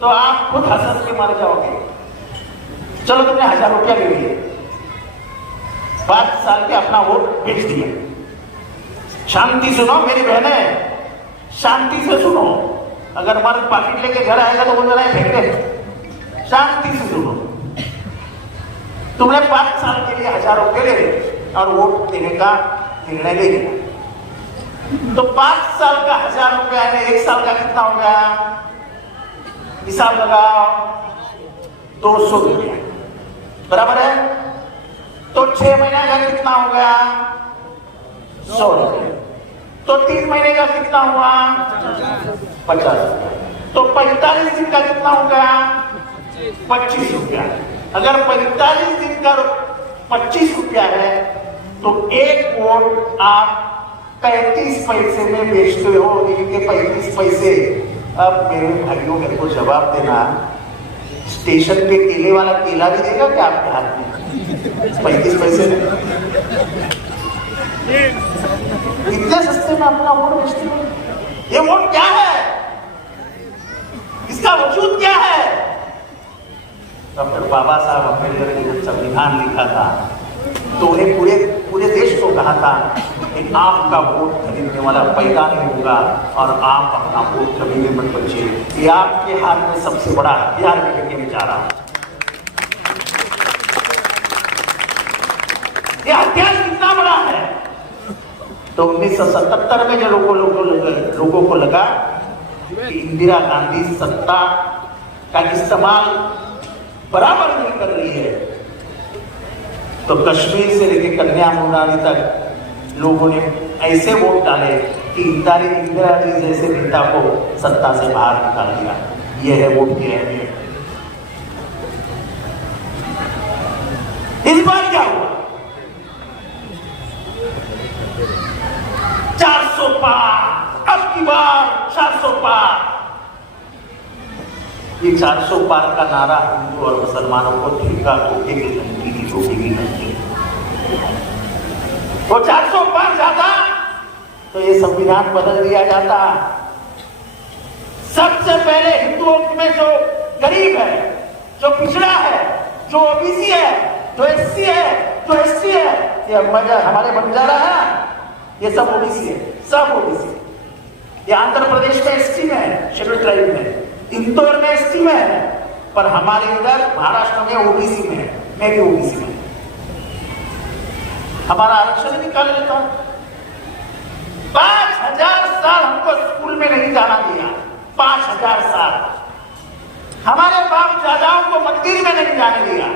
तो आप खुद हंस के मर जाओगे। चलो तुमने 1000 रुपया ले लिए, 5 साल के अपना वोट बेच दिया। शांति सुनो मेरी बहने, शांति से सुनो। अगर मर्द पाकिट लेके घर आएगा तो बोल रहा है फेंक। शांति से सुनो। तुमने 5 साल के लिए 1000 रुपये ले लिए और वोट देने का निर्णय ले लिया, तो 5 साल का 1000 रुपया है, 1 साल का कितना हो गया? हिसाब लगाओ, 200 रुपया बराबर है। तो 6 महीने का कितना हो गया? 100 रुपया। तो 3 महीने का कितना हुआ? 50 रुपया। तो 45 दिन का कितना हो गया? 25 रुपया। अगर 45 दिन का 25 रुपया है, तो 1 वोट आप 35 पैसे में बेचते हो। इनके 35 पैसे। अब मेरे भाइयों मेरे को जवाब देना, स्टेशन पे केले वाला केला भी देगा क्या आपके हाथ में 35 पैसे में? इतने सस्ते में अपना वोट बेचते हो? ये वोट क्या है? इसका वजूद क्या है? डॉक्टर बाबा साहब अम्बेडकर ने जब संविधान लिखा था, तो उन्हें पूरे देश को कहा था कि आपका वोट खरीदने वाला पैदा नहीं होगा और आप अपना वोट कभी भी मत बचिए। ये आपके हाथ में सबसे बड़ा हथियार लेके मैं जा रहा हूं। ये हथियार कितना बड़ा है? तो 1977 में जो लोगों को लगा कि इंदिरा गांधी सत्ता का इस्तेमाल बराबर नहीं कर रही है, तो कश्मीर से लेकर कन्याकुमारी तक लोगों ने ऐसे वोट डाले कि इंदिरा जी जैसे नेता को सत्ता से बाहर निकाल दिया। यह है वोट की अहमियत। इस बार क्या ये 400 पार का नारा हिंदू और मुसलमानों को ठेका ठोकेगी घंटी की ठोकेगी घंटी। वो 400 पार जाता तो ये संविधान बदल दिया जाता। सबसे पहले हिंदुओं में जो गरीब है, जो पिछड़ा है, जो ओबीसी है, जो एससी है, जो एसटी है, ये हमारे बंजारा है ना, ये सब ओबीसी है, सब ओबीसी। ये आंध्र प्रदेश में एसटी में है, शेड्यूल ट्राइब में, इंदौर में एसटी में है, पर हमारे इधर महाराष्ट्र में ओबीसी में है, मैं भी ओबीसी में। हमारा आरक्षण निकाल लेता। 5000 साल हमको स्कूल में नहीं जाना दिया, 5000 साल। हमारे बाप दादाओं को मंदिर में नहीं जाने दिया,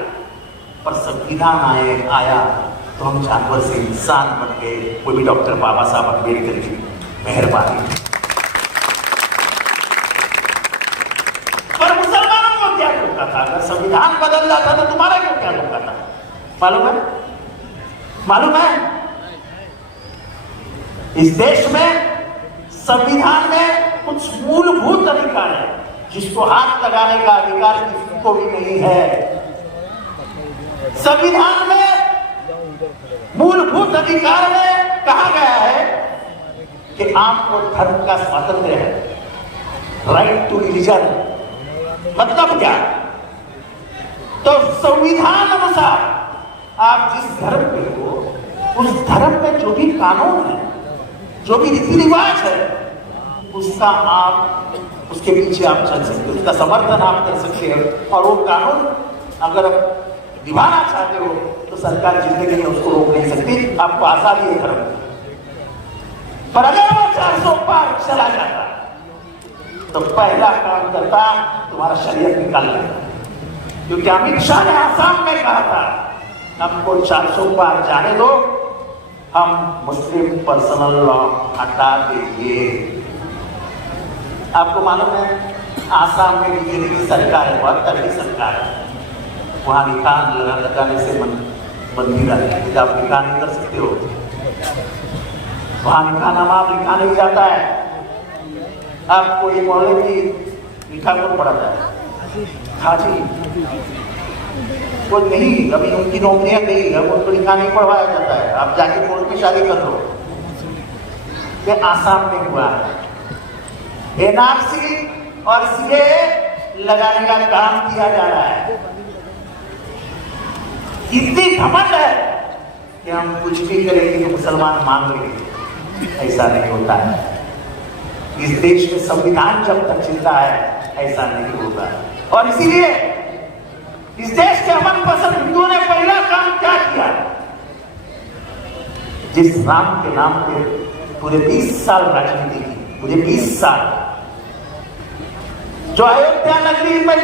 पर संविधान आया तो हम जानवर से इंसान बन गए। वो भी डॉक्टर बाबा साहब अम्बेडकर की मेहरबानी। पर मुसलमानों को क्या रोका था? अगर संविधान बदल जाता तो तुम्हारा क्यों क्या रोका था? मालूम है? मालूम है? इस देश में संविधान में कुछ मूलभूत अधिकार है जिसको हाथ लगाने का अधिकार किसी को भी नहीं है। संविधान में मूलभूत अधिकार में कहा गया है कि आपको धर्म का स्वातंत्र्य है, राइट टू रिलीजन। मतलब क्या? तो संविधान अनुसार आप जिस धर्म के हो, उस धर्म में जो भी कानून है, जो भी रीति रिवाज है, उसका आप उसके पीछे आप चल सकते हो, उसका समर्थन आप कर सकते हो। और वो कानून अगर निभाना चाहते हो तो सरकार जिंदगी में उसको रोक नहीं सकती, आपको आजादी है धर्म। पर अगर वो 400 पार चला जाता तो पहला काम करता तुम्हारा शरीयत निकाल लेता। क्योंकि अमित शाह ने आसाम में कहा था हमको 400 पार जाने दो, हम मुस्लिम पर्सनल लॉ हटा देंगे। आपको मालूम है आसाम में बीजेपी की सरकार है, बहुत तगड़ी सरकार है। वहां निकाह लगाने से बंदी डाली, आप निकाह नहीं कर सकते हो। वहां निकाह नामा आप लिखा नहीं जाता है। आपको ये मोहल्ले की लिखा कौन पढ़ाता है? हाजी। वो नहीं, अभी उनकी नौकरियां गई, अब उनको लिखा नहीं पढ़वाया जाता है। आप जाके कोर्ट में शादी कर लो। ये आसाम में हुआ है। एनआरसी और सीए लगाने का काम किया जा रहा है। इतनी घमंड है कि हम कुछ भी करेंगे तो मुसलमान मान लेंगे। ऐसा नहीं होता है। इस देश में संविधान जब तक चलता है ऐसा नहीं होता। और इसीलिए इस देश के अमन पसंद हिंदुओं ने पहला काम क्या किया? जिस राम के नाम पे पूरे 20 साल राजनीति की, पूरे 20 साल, जो अयोध्या नगरी में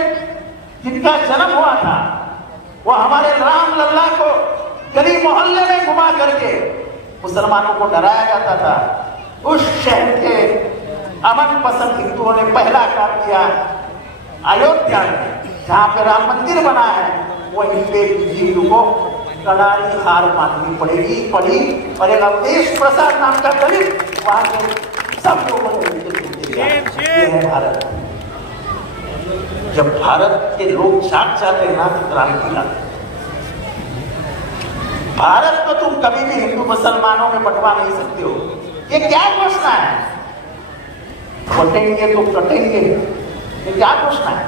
जिनका जन्म हुआ था, वो हमारे राम लल्ला को गली मोहल्ले में घुमा करके मुसलमानों को डराया जाता था। उस शहर के अमन पसंद हिंदुओं ने पहला काम किया, अयोध्या में जहां पे राम मंदिर बना है, वहीं पे बीजेपी को कड़ाई हार माननी पड़ी। और एक अवधेश प्रसाद नाम का दलित वहां के सब लोगों ने भारत। जब भारत के लोग जाग जाते हैं ना तो क्रांति लाते। भारत को तुम कभी भी हिंदू मुसलमानों में बंटवा नहीं सकते हो। ये क्या घोषणा है? बटेंगे तो कटेंगे, ये क्या घोषणा है?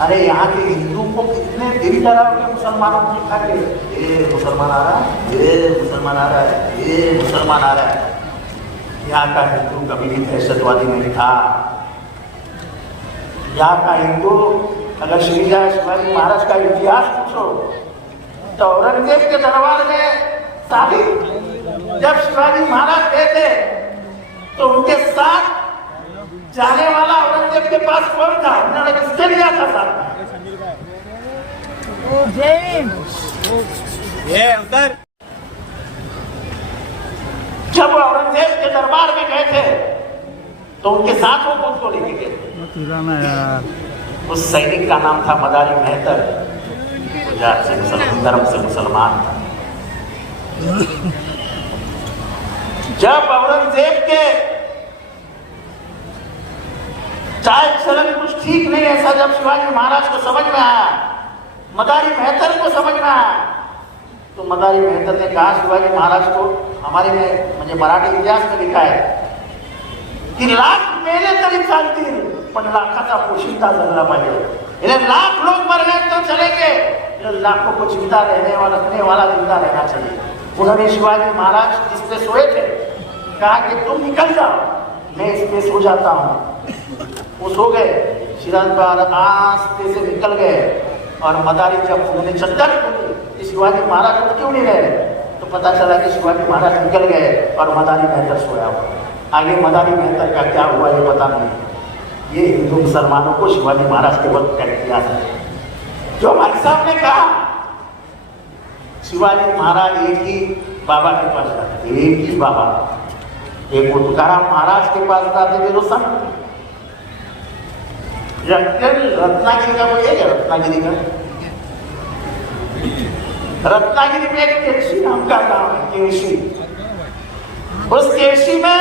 अरे यहाँ के हिंदू को कितने दिन डराओगे मुसलमानों को दिखा के, ये मुसलमान आ रहा है, ये मुसलमान आ रहा है, ये मुसलमान आ रहा है। यहाँ का हिंदू कभी भी दहशतवादी नहीं था। यहाँ का हिंदू, अगर शिवाजी महाराज का इतिहास पूछो तो औरंगजेब के दरबार में शादी, जब शिवाजी महाराज गए थे तो उनके साथ जाने वाला औरंगजेब के पास कौन था? उन्होंने किसके लिया था साथ? उधर जब औरंगजेब के दरबार में गए थे तो उनके साथ वो कौन को लेके गए? उस सैनिक का नाम था मदारी मेहतर, गुजरात से धर्म से मुसलमान था। जब औरंगजेब के चाहे चलन कुछ ठीक नहीं है। ऐसा जब शिवाजी महाराज को समझ में आया, मदारी मेहतर को समझ में आया, तो मदारी मेहतर ने कहा शिवाजी महाराज को, हमारे में म्हणजे मराठी इतिहास में लिखा है की लाख मेले तरी चालतील पण लाखाचा पोशिंदा जगला पाहिजे। यानी लाख लोग मर गए तो चलेंगे, लाखों को जिंदा रहने वाला रखने वाला जिंदा रहना चाहिए। उन्होंने शिवाजी महाराज जिस पे सोए थे कहा कि तुम निकल जाओ, मैं इस पे सो जाता हूँ। वो सो गए, शिवाजी महाराज आस्ते से निकल गए और मदारी जब उन्होंने चद्दर खोली शिवाजी महाराज उठ क्यों नहीं रहे, तो पता चला कि शिवाजी महाराज निकल गए और मदारी मेहतर सोया हुआ। आगे मदारी मेहतर का क्या हुआ ये पता नहीं। ये हिंदू मुसलमानों को शिवाजी महाराज के वक्त का इतिहास है। जो भाई साहब ने कहा शिवाजी महाराज एक ही बाबा के पास जाते, एक ही बाबा, एक तुकाराम महाराज के पास जाते थे, तो संत रत्नागिरी का कोई है, रत्नागिरी का, रत्नागिरी में एक केशी नाम का गांव है, केशी। उस केशी में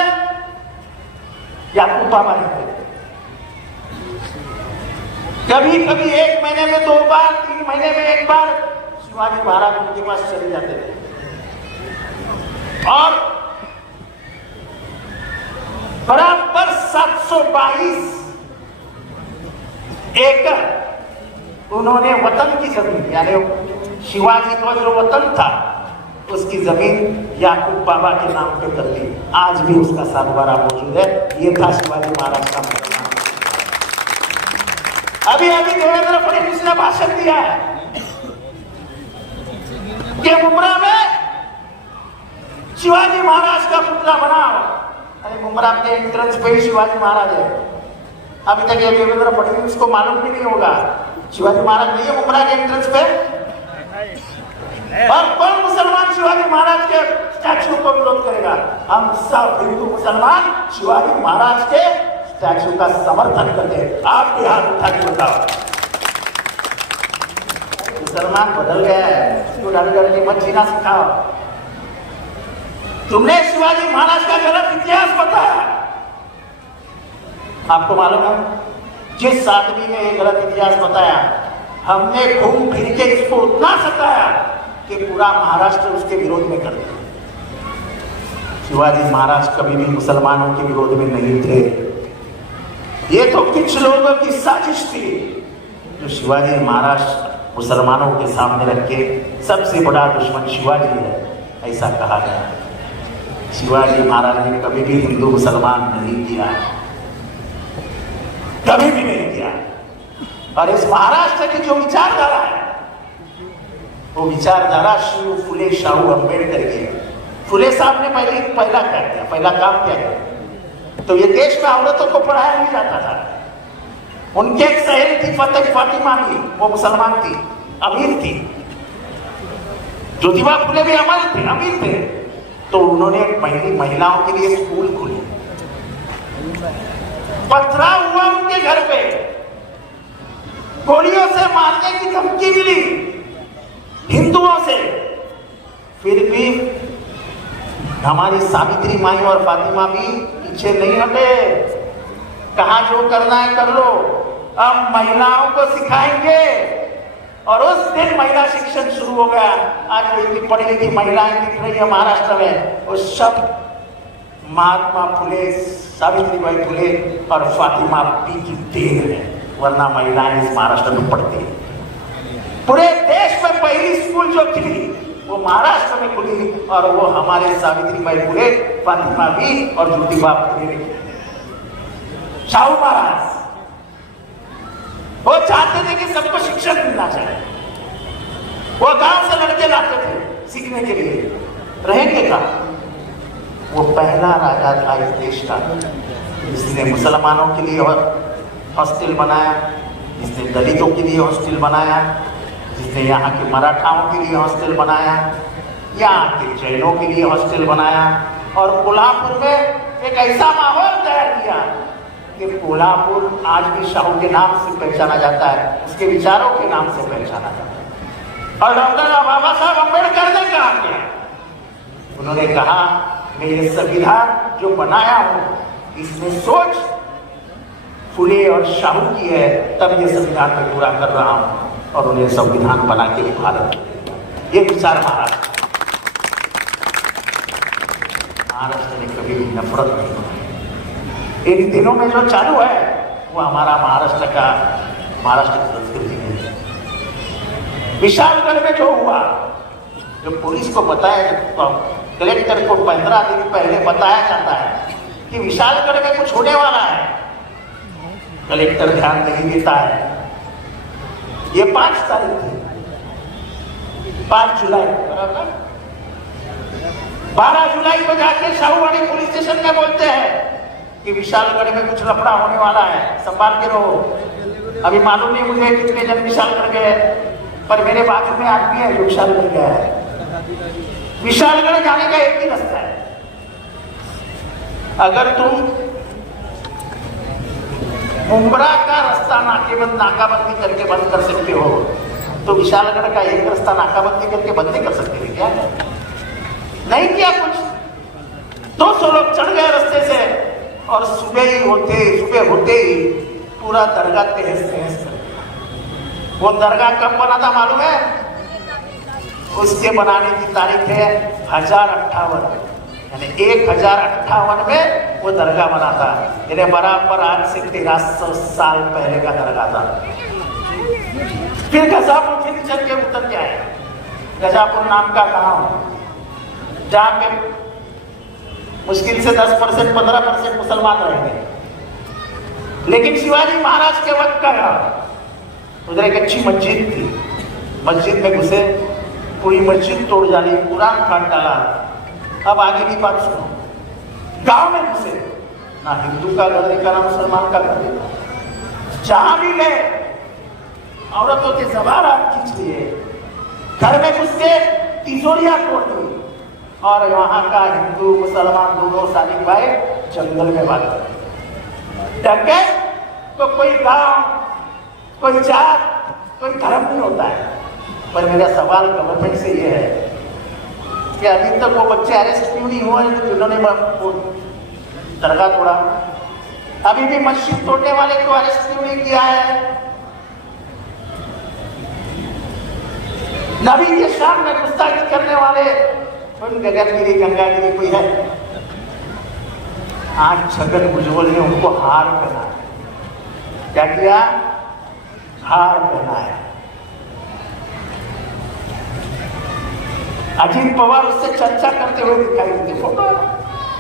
याकूब बाबा रहते थे। कभी कभी 1 महीने में 2 बार, 3 महीने में 1 बार शिवाजी महाराज उनके पास चले जाते थे और बराबर 722 एकड़ उन्होंने वतन की जमीन, यानी शिवाजी का जो वतन था उसकी जमीन याकूब बाबा के नाम पे कर ली। आज भी उसका सातवारा मौजूद है। ये था शिवाजी महाराज का मतलब। अभी देवेंद्र फडणवीस ने भाषण दिया है कि मुंब्रा में शिवाजी महाराज का पुतला बनाओ। अरे मुंब्रा के एंट्रेंस पे ही शिवाजी महाराज है। अभी तक ये देवेंद्र फडणवीस को मालूम भी नहीं होगा शिवाजी महाराज नहीं है मुंब्रा के एंट्रेंस पे। और कौन मुसलमान शिवाजी महाराज के स्टैच्यू को विरोध करेगा? हम सब हिंदू मुसलमान शिवाजी महाराज के स्टैच्यू का समर्थन करते हैं। आप भी हाथ उठा के बताओ। मुसलमान बदल गया है, उसको डर करके मत जीना सिखाओ। तुमने शिवाजी महाराज का गलत इतिहास बताया। आपको मालूम है जिस आदमी ने ये गलत इतिहास बताया, हमने घूम फिर के इसको उतना सताया कि पूरा महाराष्ट्र उसके विरोध में कर दिया। शिवाजी महाराज कभी भी मुसलमानों के विरोध में नहीं थे। ये तो कुछ लोगों की साजिश थी जो शिवाजी महाराज मुसलमानों के सामने रख के सबसे बड़ा दुश्मन शिवाजी है ऐसा कहा गया। शिवाजी महाराज ने कभी भी हिंदू मुसलमान नहीं किया, कभी भी नहीं किया। और इस महाराष्ट्र की जो विचारधारा है वो विचारधारा शिव फुले शाहू अम्बेडकर की है। फुले साहब ने पहला क्या किया, पहला काम क्या किया? तो ये देश में औरतों को पढ़ाया नहीं जाता था। उनकी एक सहेली थी फतेह फातिमा की, वो मुसलमान थी, अमीर थी। ज्योतिबा फुले भी अमीर थे। तो उन्होंने महिलाओं के लिए स्कूल खोले। पथराव हुआ उनके घर पे, गोलियों से मारने की धमकी मिली हिंदुओं से, फिर भी हमारी सावित्री माई और फातिमा भी पीछे नहीं हटे। कहा जो करना है कर लो, अब महिलाओं को सिखाएंगे। और उस दिन महिला शिक्षण शुरू हो गया। आज जो इतनी पढ़ी लिखी महिलाएं दिख रही है महाराष्ट्र में, वो सब महात्मा फुले, सावित्रीबाई फुले और फातिमा पी की देन है, वरना महिलाएं इस महाराष्ट्र में पढ़ती है। पूरे देश में पहली स्कूल जो खुली वो महाराष्ट्र में खुली, और वो हमारे सावित्रीबाई फुले, फातिमा भी और ज्योतिबा फुले ने। शाहू महाराज वो चाहते थे कि सबको शिक्षण मिलना चाहिए। वो गांव से लड़के लाते थे सीखने के लिए। रहेंगे कहाँ? वो पहला राजा था इस देश का जिसने मुसलमानों के लिए हॉस्टल बनाया, जिसने दलितों के लिए हॉस्टल बनाया, जिसने यहाँ के मराठाओं के लिए हॉस्टल बनाया, यहाँ के जैनों के लिए हॉस्टल बनाया। और कोल्हापुर में एक ऐसा माहौल तैयार किया कि कोल्हापुर आज भी शाहू के नाम से पहचाना जाता है, उसके विचारों के नाम से पहचाना जाता है। और डॉक्टर बाबा साहब अम्बेडकर ने कहा किया, उन्होंने कहा मैं ये संविधान जो बनाया हूं इसमें सोच फुले और शाहू की है, तब ये संविधान में पूरा कर रहा हूं और उन्हें संविधान बना के भारत ये विचार महाराष्ट्र ने कभी भी नफरत नहीं बनाई। इन दिनों में जो चालू है वो हमारा महाराष्ट्र की संस्कृति है। विशालगढ़ में जो हुआ, जो पुलिस को बताया, तो कलेक्टर को 15 दिन पहले बताया जाता है कि विशालगढ़ में कुछ होने वाला है, कलेक्टर ध्यान नहीं देता है। ये 5 तारीख थी, 5 जुलाई बराबर, 12 जुलाई को जाके शाहूवाड़ी पुलिस स्टेशन में बोलते हैं कि विशालगढ़ में कुछ लफड़ा होने वाला है, संभाल के रहो। अभी मालूम नहीं मुझे कितने जन विशालगढ़ गए, पर मेरे बाजू में आदमी है जो विशालगढ़ गया है। विशालगढ़ जाने का एक ही रास्ता है, अगर तुम मुंब्रा का रास्ता नाकाबंदी करके बंद कर सकते हो, तो विशालगढ़ का एक रास्ता नाकाबंदी करके बंद नहीं कर सकते क्या? नहीं किया कुछ। 200 लोग चढ़ गए रास्ते से और सुबह होते ही पूरा दरगाह तहस नहस कर दिया। वो दरगाह कब बना था मालूम है? उसके बनाने की तारीख है 1058, यानी 1058 में वो दरगाह बना था। यानी बराबर आज से 1300 साल पहले का दरगाह था। फिर गजापुर फिर चल के उतर के आए। गजापुर नाम का गांव जहाँ पे मुश्किल से 10% 15% मुसलमान रहेंगे, लेकिन शिवाजी महाराज के वक्त का उधर एक अच्छी मस्जिद थी। मस्जिद में घुसे, पूरी मस्जिद तोड़ डाली, कुरान काट डाला। अब आगे की बात सुनो। गांव में घुसे, ना हिंदू का घर देखा ना मुसलमान का घर देखा। जहां भी गए औरतों के जबान हाथ खींच लिए, घर में घुस के तिजोरियां तोड़ दी और वहां का हिंदू मुसलमान दोनों सालिक भाई जंगल में भाग गए। डके तो कोई गांव, कोई जात, कोई धर्म नहीं होता है। पर मेरा सवाल गवर्नमेंट से ये है कि अभी तक वो बच्चे अरेस्ट क्यों नहीं हुए जिन्होंने दरगाह तोड़ा? अभी भी मस्जिद तोड़ने वाले को अरेस्ट क्यों नहीं किया है? नबी के सामने गुस्ताखी करने वाले गगनगिरी गंगागिरी कोई है? आज छगन भुजबल ने उनको हार पहना। क्या किया? हार पहना है। अजीत पवार उससे चर्चा करते हुए दिखाई देते। फोटो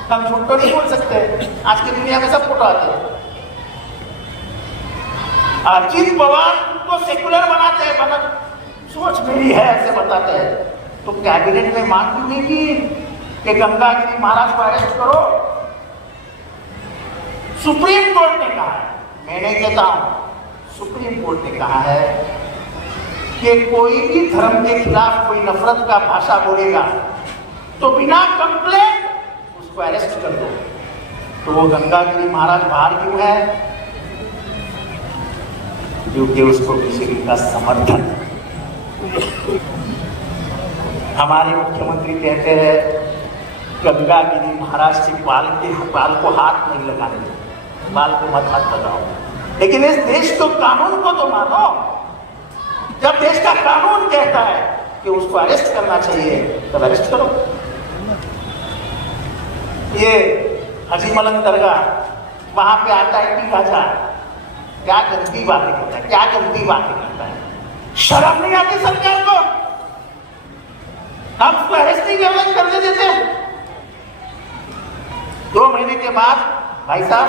हम झूठ तो नहीं बोल सकते, आज की दुनिया में सब फोटो आते हैं। अजीत पवार उनको सेकुलर बनाते हैं, सोच मेरी है ऐसे बताते हैं। तो कैबिनेट में मांग क्यों नहीं की कि गंगागिरी महाराज को अरेस्ट करो? सुप्रीम कोर्ट ने कहा है, मैं नहीं कहता हूं, सुप्रीम कोर्ट ने कहा है कि कोई भी धर्म के खिलाफ कोई नफरत का भाषा बोलेगा तो बिना कंप्लेंट उसको अरेस्ट कर दो। तो वो गंगागिरी महाराज बाहर क्यों है? क्योंकि उसको किसी का समर्थन। हमारे मुख्यमंत्री कहते हैं गंगागिरी महाराज के बाल को हाथ नहीं लगाने दो, बाल को मत हाथ लगाओ। लेकिन इस देश को कानून को तो मानो। जब देश का कानून कहता है कि उसको अरेस्ट करना चाहिए तब अरेस्ट करो। ये हाजी मलंग दरगाह, वहां पे आता है कि राजा क्या गंदी बातें करता है, क्या गंदी बातें करता है। शर्म नहीं आती सरकार को? हम उसको अरेस्ट नहीं करने देते। 2 महीने के बाद भाई साहब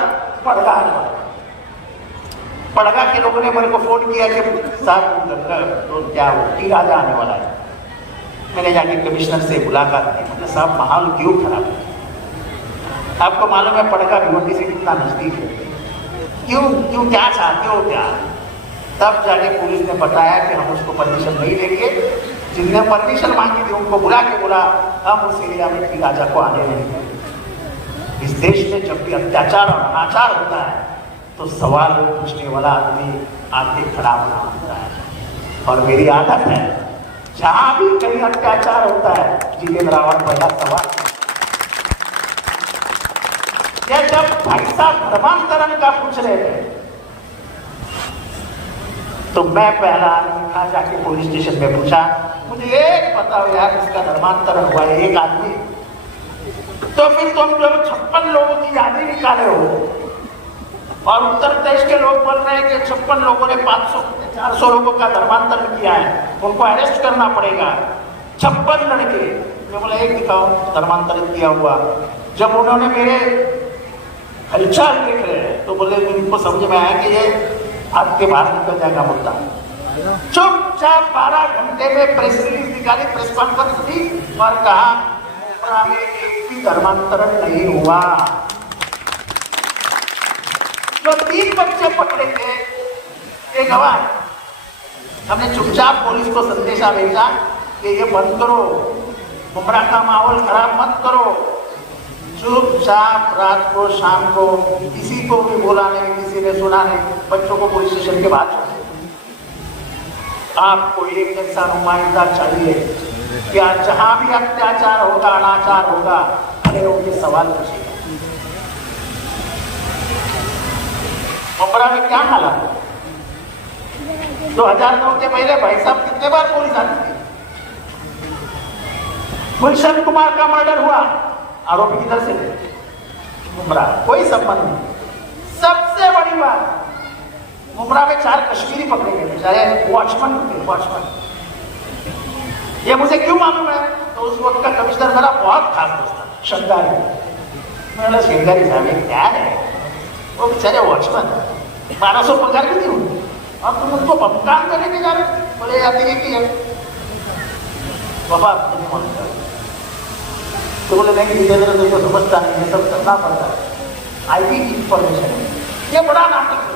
पड़गा के लोगों ने मेरे को फोन किया कि साहब तो क्या वो टी राजा आने वाला है। मैंने जाके कमिश्नर से मुलाकात की। मतलब साहब माहौल क्यों खराब है? आपको मालूम है पड़गा भिवंडी से कितना नजदीक है, क्यों क्या चाहते हो क्या? तब जाके पुलिस ने बताया कि हम उसको परमिशन नहीं देंगे। जिनने परमिशन मांगी थी उनको बुला के बोला हम उस एरिया में टी राजा को आने नहीं देंगे। इस देश में जब भी अत्याचार और अनाचार होता है तो सवाल पूछने वाला आदमी आगे खड़ा होना होता है। और मेरी आदत है जहां भी कहीं अत्याचार होता है जितेंद्र रावत पहला सवाल। जब भाई साहब धर्मांतरण का पूछ रहे थे तो मैं पहला आदमी था, जाके पुलिस स्टेशन में पूछा, मुझे एक बताओ यार इसका धर्मांतरण हुआ है एक आदमी। तो फिर तुम जो 56 लोगों की यादी निकाले हो और उत्तर प्रदेश के लोग बोल रहे हैं कि 56 लोगों ने 500-400 लोगों का धर्मांतरण किया है, उनको अरेस्ट करना पड़ेगा। 56 लड़के, मैं बोला एक दिखाओ धर्मांतरित किया हुआ। जब उन्होंने मेरे हलचल देख रहे हैं तो बोले उनको समझ में आया कि ये आपके बाहर निकल जाएगा मुद्दा। चुपचाप 12 घंटे में प्रेस रिलीज निकाली, प्रेस कॉन्फ्रेंस की और कहा मुंब्रा में एक भी धर्मांतरण नहीं हुआ। जो 3 बच्चे पकड़े थे ये गवाह, हमने चुपचाप पुलिस को संदेशा भेजा कि ये बंद करो, मुंब्रा का माहौल खराब मत करो। चुपचाप रात को शाम को किसी को भी बोला नहीं, किसी ने सुना नहीं, बच्चों को पुलिस स्टेशन के बाद छोड़ दिया। आपको एक ऐसा नुमाइंदा चाहिए कि जहां भी अत्याचार होगा, अनाचार होगा, खड़े होकर सवाल पूछिए। मुंब्रा में क्या हालात है? 2009 के पहले भाई साहब कितने बार पुलिस आती थी? गुलशन कुमार का मर्डर हुआ, आरोपी किधर से थे? मुंब्रा, कोई संबंध नहीं। सबसे बड़ी बात, मुंब्रा में 4 कश्मीरी पकड़े गए बेचारे वॉचमैन थे, वॉचमैन। ये मुझे क्यों मालूम है? तो उस वक्त का कमिश्नर मेरा बहुत खास दोस्त था, शंगारी। मैंने शंगारी साहब क्या है, वो बेचारे वॉचमैन 1200 पगार भी नहीं हुई और तुम उनको काम करने के जा रहे? बोले यार कि है बाबा नहीं मानता। तो बोले नहीं विजेंद्र तो समझता नहीं, ये सब करना पड़ता है, आईटी की इंफॉर्मेशन है। ये बड़ा नाटक है,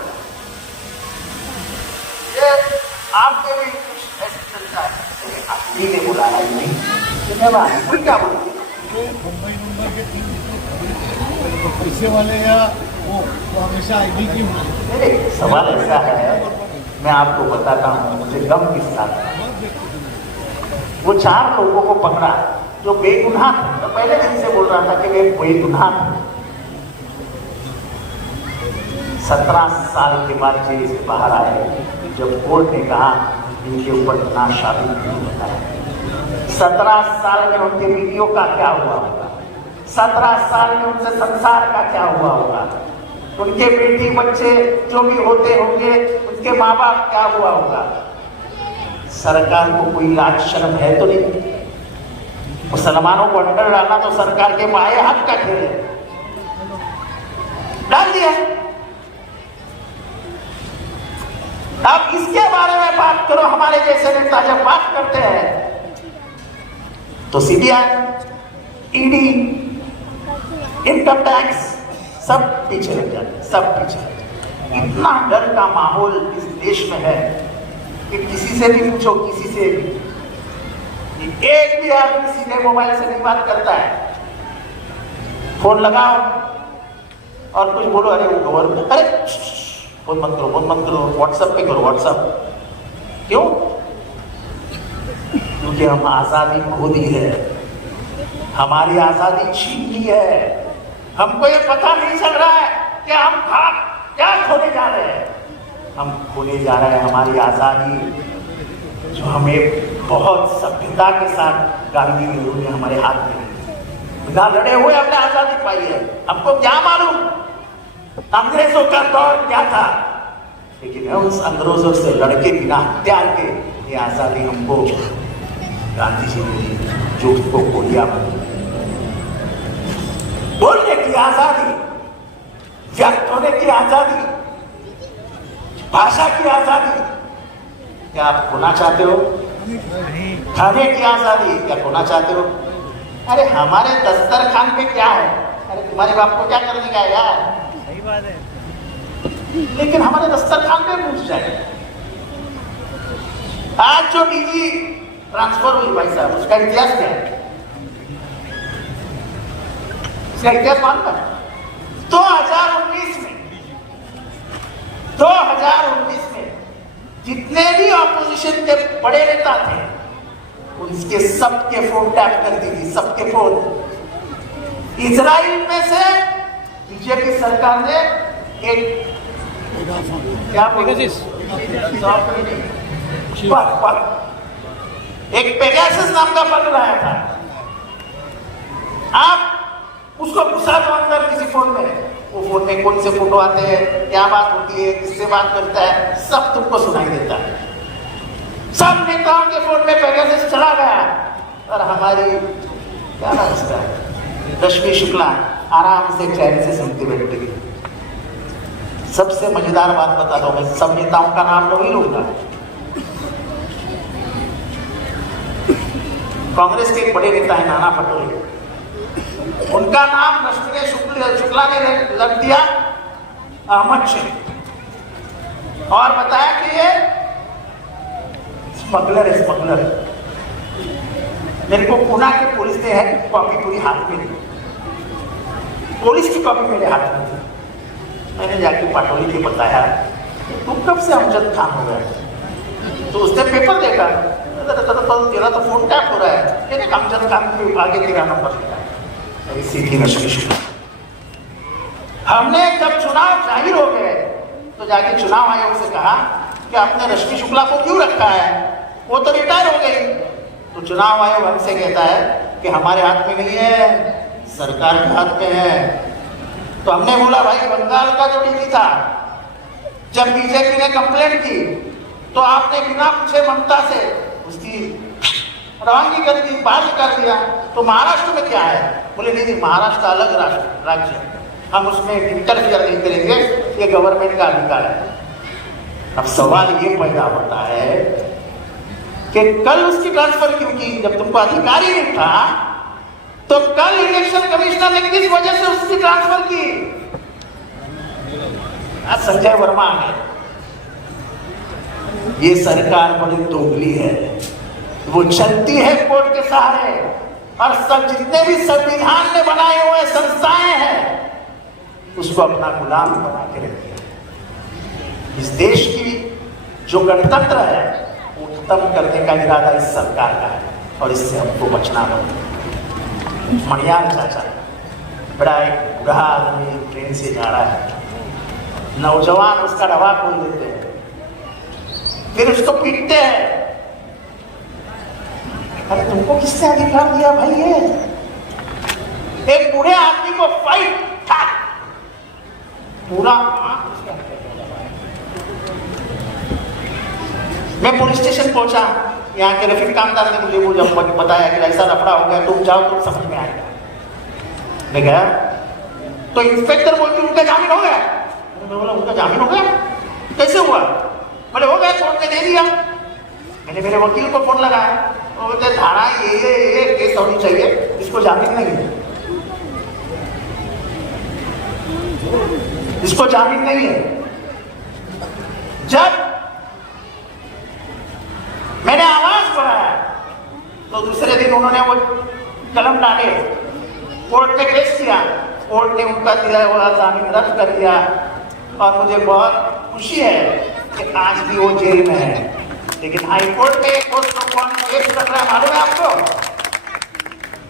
ये आपके भी कुछ ऐसे चलता है। ने बुलाया नहीं, कोई क्या बोलती मुंबई नंबर के 3 पैसे वाले या वो हमेशा आईडी की मेरे सवाल ऐसा है, मैं आपको बताता हूँ, मुझे गम किस साथ था। वो 4 लोगों को पकड़ा जो बेगुनाह थे, तो पहले दिन से बोल रहा था कि मैं बेगुनाह हूं। 17 साल के बाद जेल से बाहर आए, जब कोर्ट ने कहा इनके ऊपर गुनाह साबित नहीं होता है। 17 साल में उनके वीडियो का क्या हुआ होगा? 17 साल में उनसे संसार का क्या हुआ होगा? उनके बेटी बच्चे जो भी होते होंगे, उनके माँ बाप क्या हुआ होगा? सरकार को कोई लाज शर्म है तो नहीं? मुसलमानों को अंडर डालना तो सरकार के बाएं हाथ का खेल है, डाल दिया। अब इसके बारे में बात करो, हमारे जैसे नेता जब बात करते हैं तो सीबीआई, ईडी, इनकम टैक्स सब पीछे लग जाते, सब पीछे। इतना डर का माहौल इस देश में है कि किसी से भी पूछो, किसी से भी, एक भी आदमी सीधे मोबाइल से नहीं बात करता है। फोन लगाओ और कुछ बोलो, अरे वो गवर्नमेंट, अरे फोन मत करो, फोन मत करो, व्हाट्सएप पे करो, व्हाट्सएप। क्यों? क्योंकि हम आजादी खो दी है, हमारी आजादी छीन ली है। हमको ये पता नहीं चल रहा है कि हम क्या खोने जा रहे हैं। हम खोने जा रहे हैं हमारी आजादी, जो हमें बहुत सभ्यता के साथ गांधी नेहरू ने हमारे हाथ में बिना लड़े हुए हमने आजादी पाई है। हमको क्या मालूम अंग्रेजों का दौर क्या था, लेकिन उस अंग्रेजों से लड़के बिना हथियार के ये आजादी हमको गांधी जी ने जो उसको गोलियां मारी। बोलने की आजादी, व्यक्त होने की आजादी, भाषा की आजादी, क्या आप खोना चाहते हो? खाने की आजादी क्या खोना चाहते हो? अरे हमारे दस्तरखान पे क्या है? अरे तुम्हारे बाप को क्या करने का है यार? सही बात है, लेकिन हमारे दस्तरखान पे पूछ जाए। आज जो डीजी ट्रांसफर हुई भाई साहब, उसका इतिहास क्या है? उसका इतिहास मालूम है? 2019 में जितने भी ऑपोजिशन के बड़े नेता थे, उनके सबके फोन टैप कर दी थी, सबके फोन। इजराइल में से बीजेपी सरकार ने एक क्या एक पेगासस नाम का पत्र आया था, आप उसको घुसा दो अंदर किसी फोन में, वो फोन में कौन से फोटो आते हैं, क्या बात होती है, किससे बात करता है, सब तुमको सुनाई देता है। सब नेताओं के फोन में पेगासस चला गया और हमारी क्या नाम उसका रश्मि शुक्ला आराम से चैन से सुनती बैठती। सबसे मजेदार बात बता दो, मैं सब नेताओं का नाम नहीं लूंगा। कांग्रेस के एक बड़े नेता है नाना पटोले, उनका नाम रश्मि शुक्ला ने रख दिया अहमद शेख और बताया कि ये स्मगलर है, स्मगलर। मेरे को पुणे के पुलिस ने है कॉपी पूरी हाथ में दी, पुलिस की कॉपी मेरे हाथ में थी। मैंने जाके पाटोली को बताया तुम कब से अमजद खान हो गया, तो उसने पेपर देखा, तेरा तो फोन टैप हो रहा है, अमजद खान के आगे तेरा नंबर लिखा है। सीधी रश्मि शुक्ला। हमने जब चुनाव जाहिर हो गए तो जाके चुनाव आयोग से कहा कि आपने रश्मि शुक्ला को क्यों रखा है, वो तो रिटायर हो गई। तो चुनाव आयोग हमसे कहता है कि हमारे हाथ में नहीं है, सरकार के हाथ में है। तो हमने बोला भाई बंगाल का जो डीजी था, जब बीजेपी ने कंप्लेंट की तो आपने बिना पूछे ममता से उसकी रवानगी कर दी, बाहर कर दिया। तो महाराष्ट्र में क्या है, बोले नहीं महाराष्ट्र अलग राज्य है, हम उसमें इंटरफियर नहीं करेंगे, ये गवर्नमेंट का अधिकार है। अब सवाल ये पैदा होता है कि कल उसकी ट्रांसफर क्यों की, जब तुमको अधिकार ही नहीं था तो कल इलेक्शन कमिश्नर ने किस वजह से उसकी ट्रांसफर की। आज संजय वर्मा है, ये सरकार बड़ी दोगली है, वो चलती है कोर्ट के सहारे और सब जितने भी संविधान ने बनाए हुए संस्थाएं हैं उसको अपना गुलाम बना के रखी है। इस देश की जो गणतंत्र है वो खत्म करने का इरादा इस सरकार का है और इससे हमको बचना होगा। मणियार चाचा बड़ा एक बूढ़ा आदमी ट्रेन से जा रहा है, नौजवान उसका डब्बा खोल देते हैं, फिर उसको पीटते हैं। अरे तुमको किसने अधिकार दिया भाई, ये एक बूढ़े आदमी को फाइट था पूरा। मैं पुलिस स्टेशन पहुंचा, यहाँ के रफीक कामदार ने मुझे वो जब बताया कि ऐसा लफड़ा हो गया, तुम जाओ तुम समझ में आएगा। मैं गया तो इंस्पेक्टर बोलते उनका जामीन हो गया। मैं बोला उनका जामीन हो गया, कैसे हुआ? बोले हो गया, कोर्ट ने दे दिया। मैंने मेरे वकील को फोन लगाया, वो बोलते धारा ये केस होनी चाहिए, इसको जामीन नहीं है, इसको जामीन नहीं है। जब मैंने आवाज बढ़ाया तो दूसरे दिन उन्होंने वो कलम डाले, कोर्ट में केस किया, कोर्ट ने उनका दिया हुआ जामीन रद्द कर दिया और मुझे बहुत खुशी है कि आज भी वो जेल में है। लेकिन हाईकोर्ट में एक केस चल रहा है, मालूम है आपको?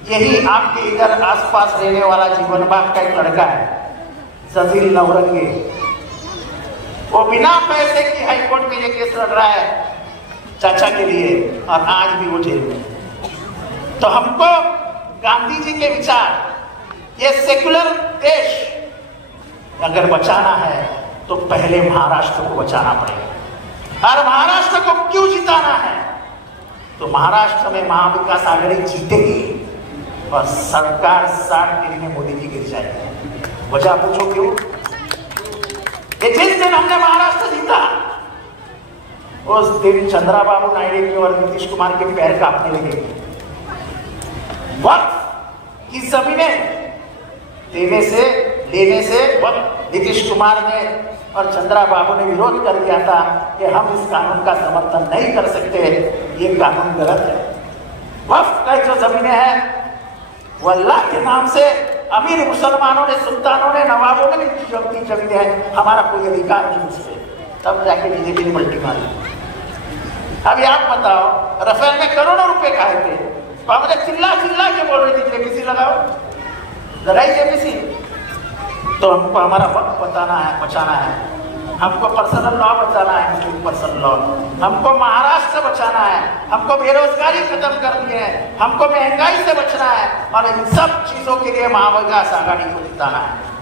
यही आपके इधर आसपास रहने वाला जीवन बाग का एक लड़का है जजील नवरंगी, वो बिना पैसे की हाईकोर्ट में ये केस लड़ रहा है चाचा के लिए और आज भी वो जेल में। तो हमको गांधी जी के विचार, ये सेक्युलर देश अगर बचाना है तो पहले महाराष्ट्र को बचाना पड़ेगा। और महाराष्ट्र को क्यों जिताना है? तो महाराष्ट्र में महाविकास आघाड़ी जीतेगी और सरकार 60 दिन में मोदी जी गिर जाएगी। वजह पूछो क्यों? जिस दिन हमने महाराष्ट्र जीता उस दिन चंद्रबाबू नायडू के और नीतीश कुमार के पैर कांपने लगे। वक्त की जमीनें देने से लेने से वक्त नीतीश कुमार ने और चंद्रबाबू ने विरोध कर दिया था कि हम इस कानून का समर्थन नहीं कर सकते, ये कानून गलत है। वक्त का जो जमीनें हैं वो अल्लाह के नाम से अमीर मुसलमानों ने, सुल्तानों ने, नवाबों ने दी जमीनें हैं, हमारा कोई अधिकार नहीं उससे। तब जाके बीजेपी ने पलटी मारी। अभी आप बताओ, राफेल में करोड़ों रुपए खाए थे, कांग्रेस चिल्ला चिल्ला के बोल रही थी जेपीसी लगाओ, लगाई जेपीसी। तो हमको हमारा वक्त बचाना है हमको पर्सनल लॉ बचाना है, मुस्लिम पर्सनल लॉ। हमको महाराष्ट्र से बचाना है, हमको बेरोजगारी खत्म करनी है, हमको महंगाई से बचना है और इन सब चीजों के लिए महाविकास आघाड़ी को जिताना है।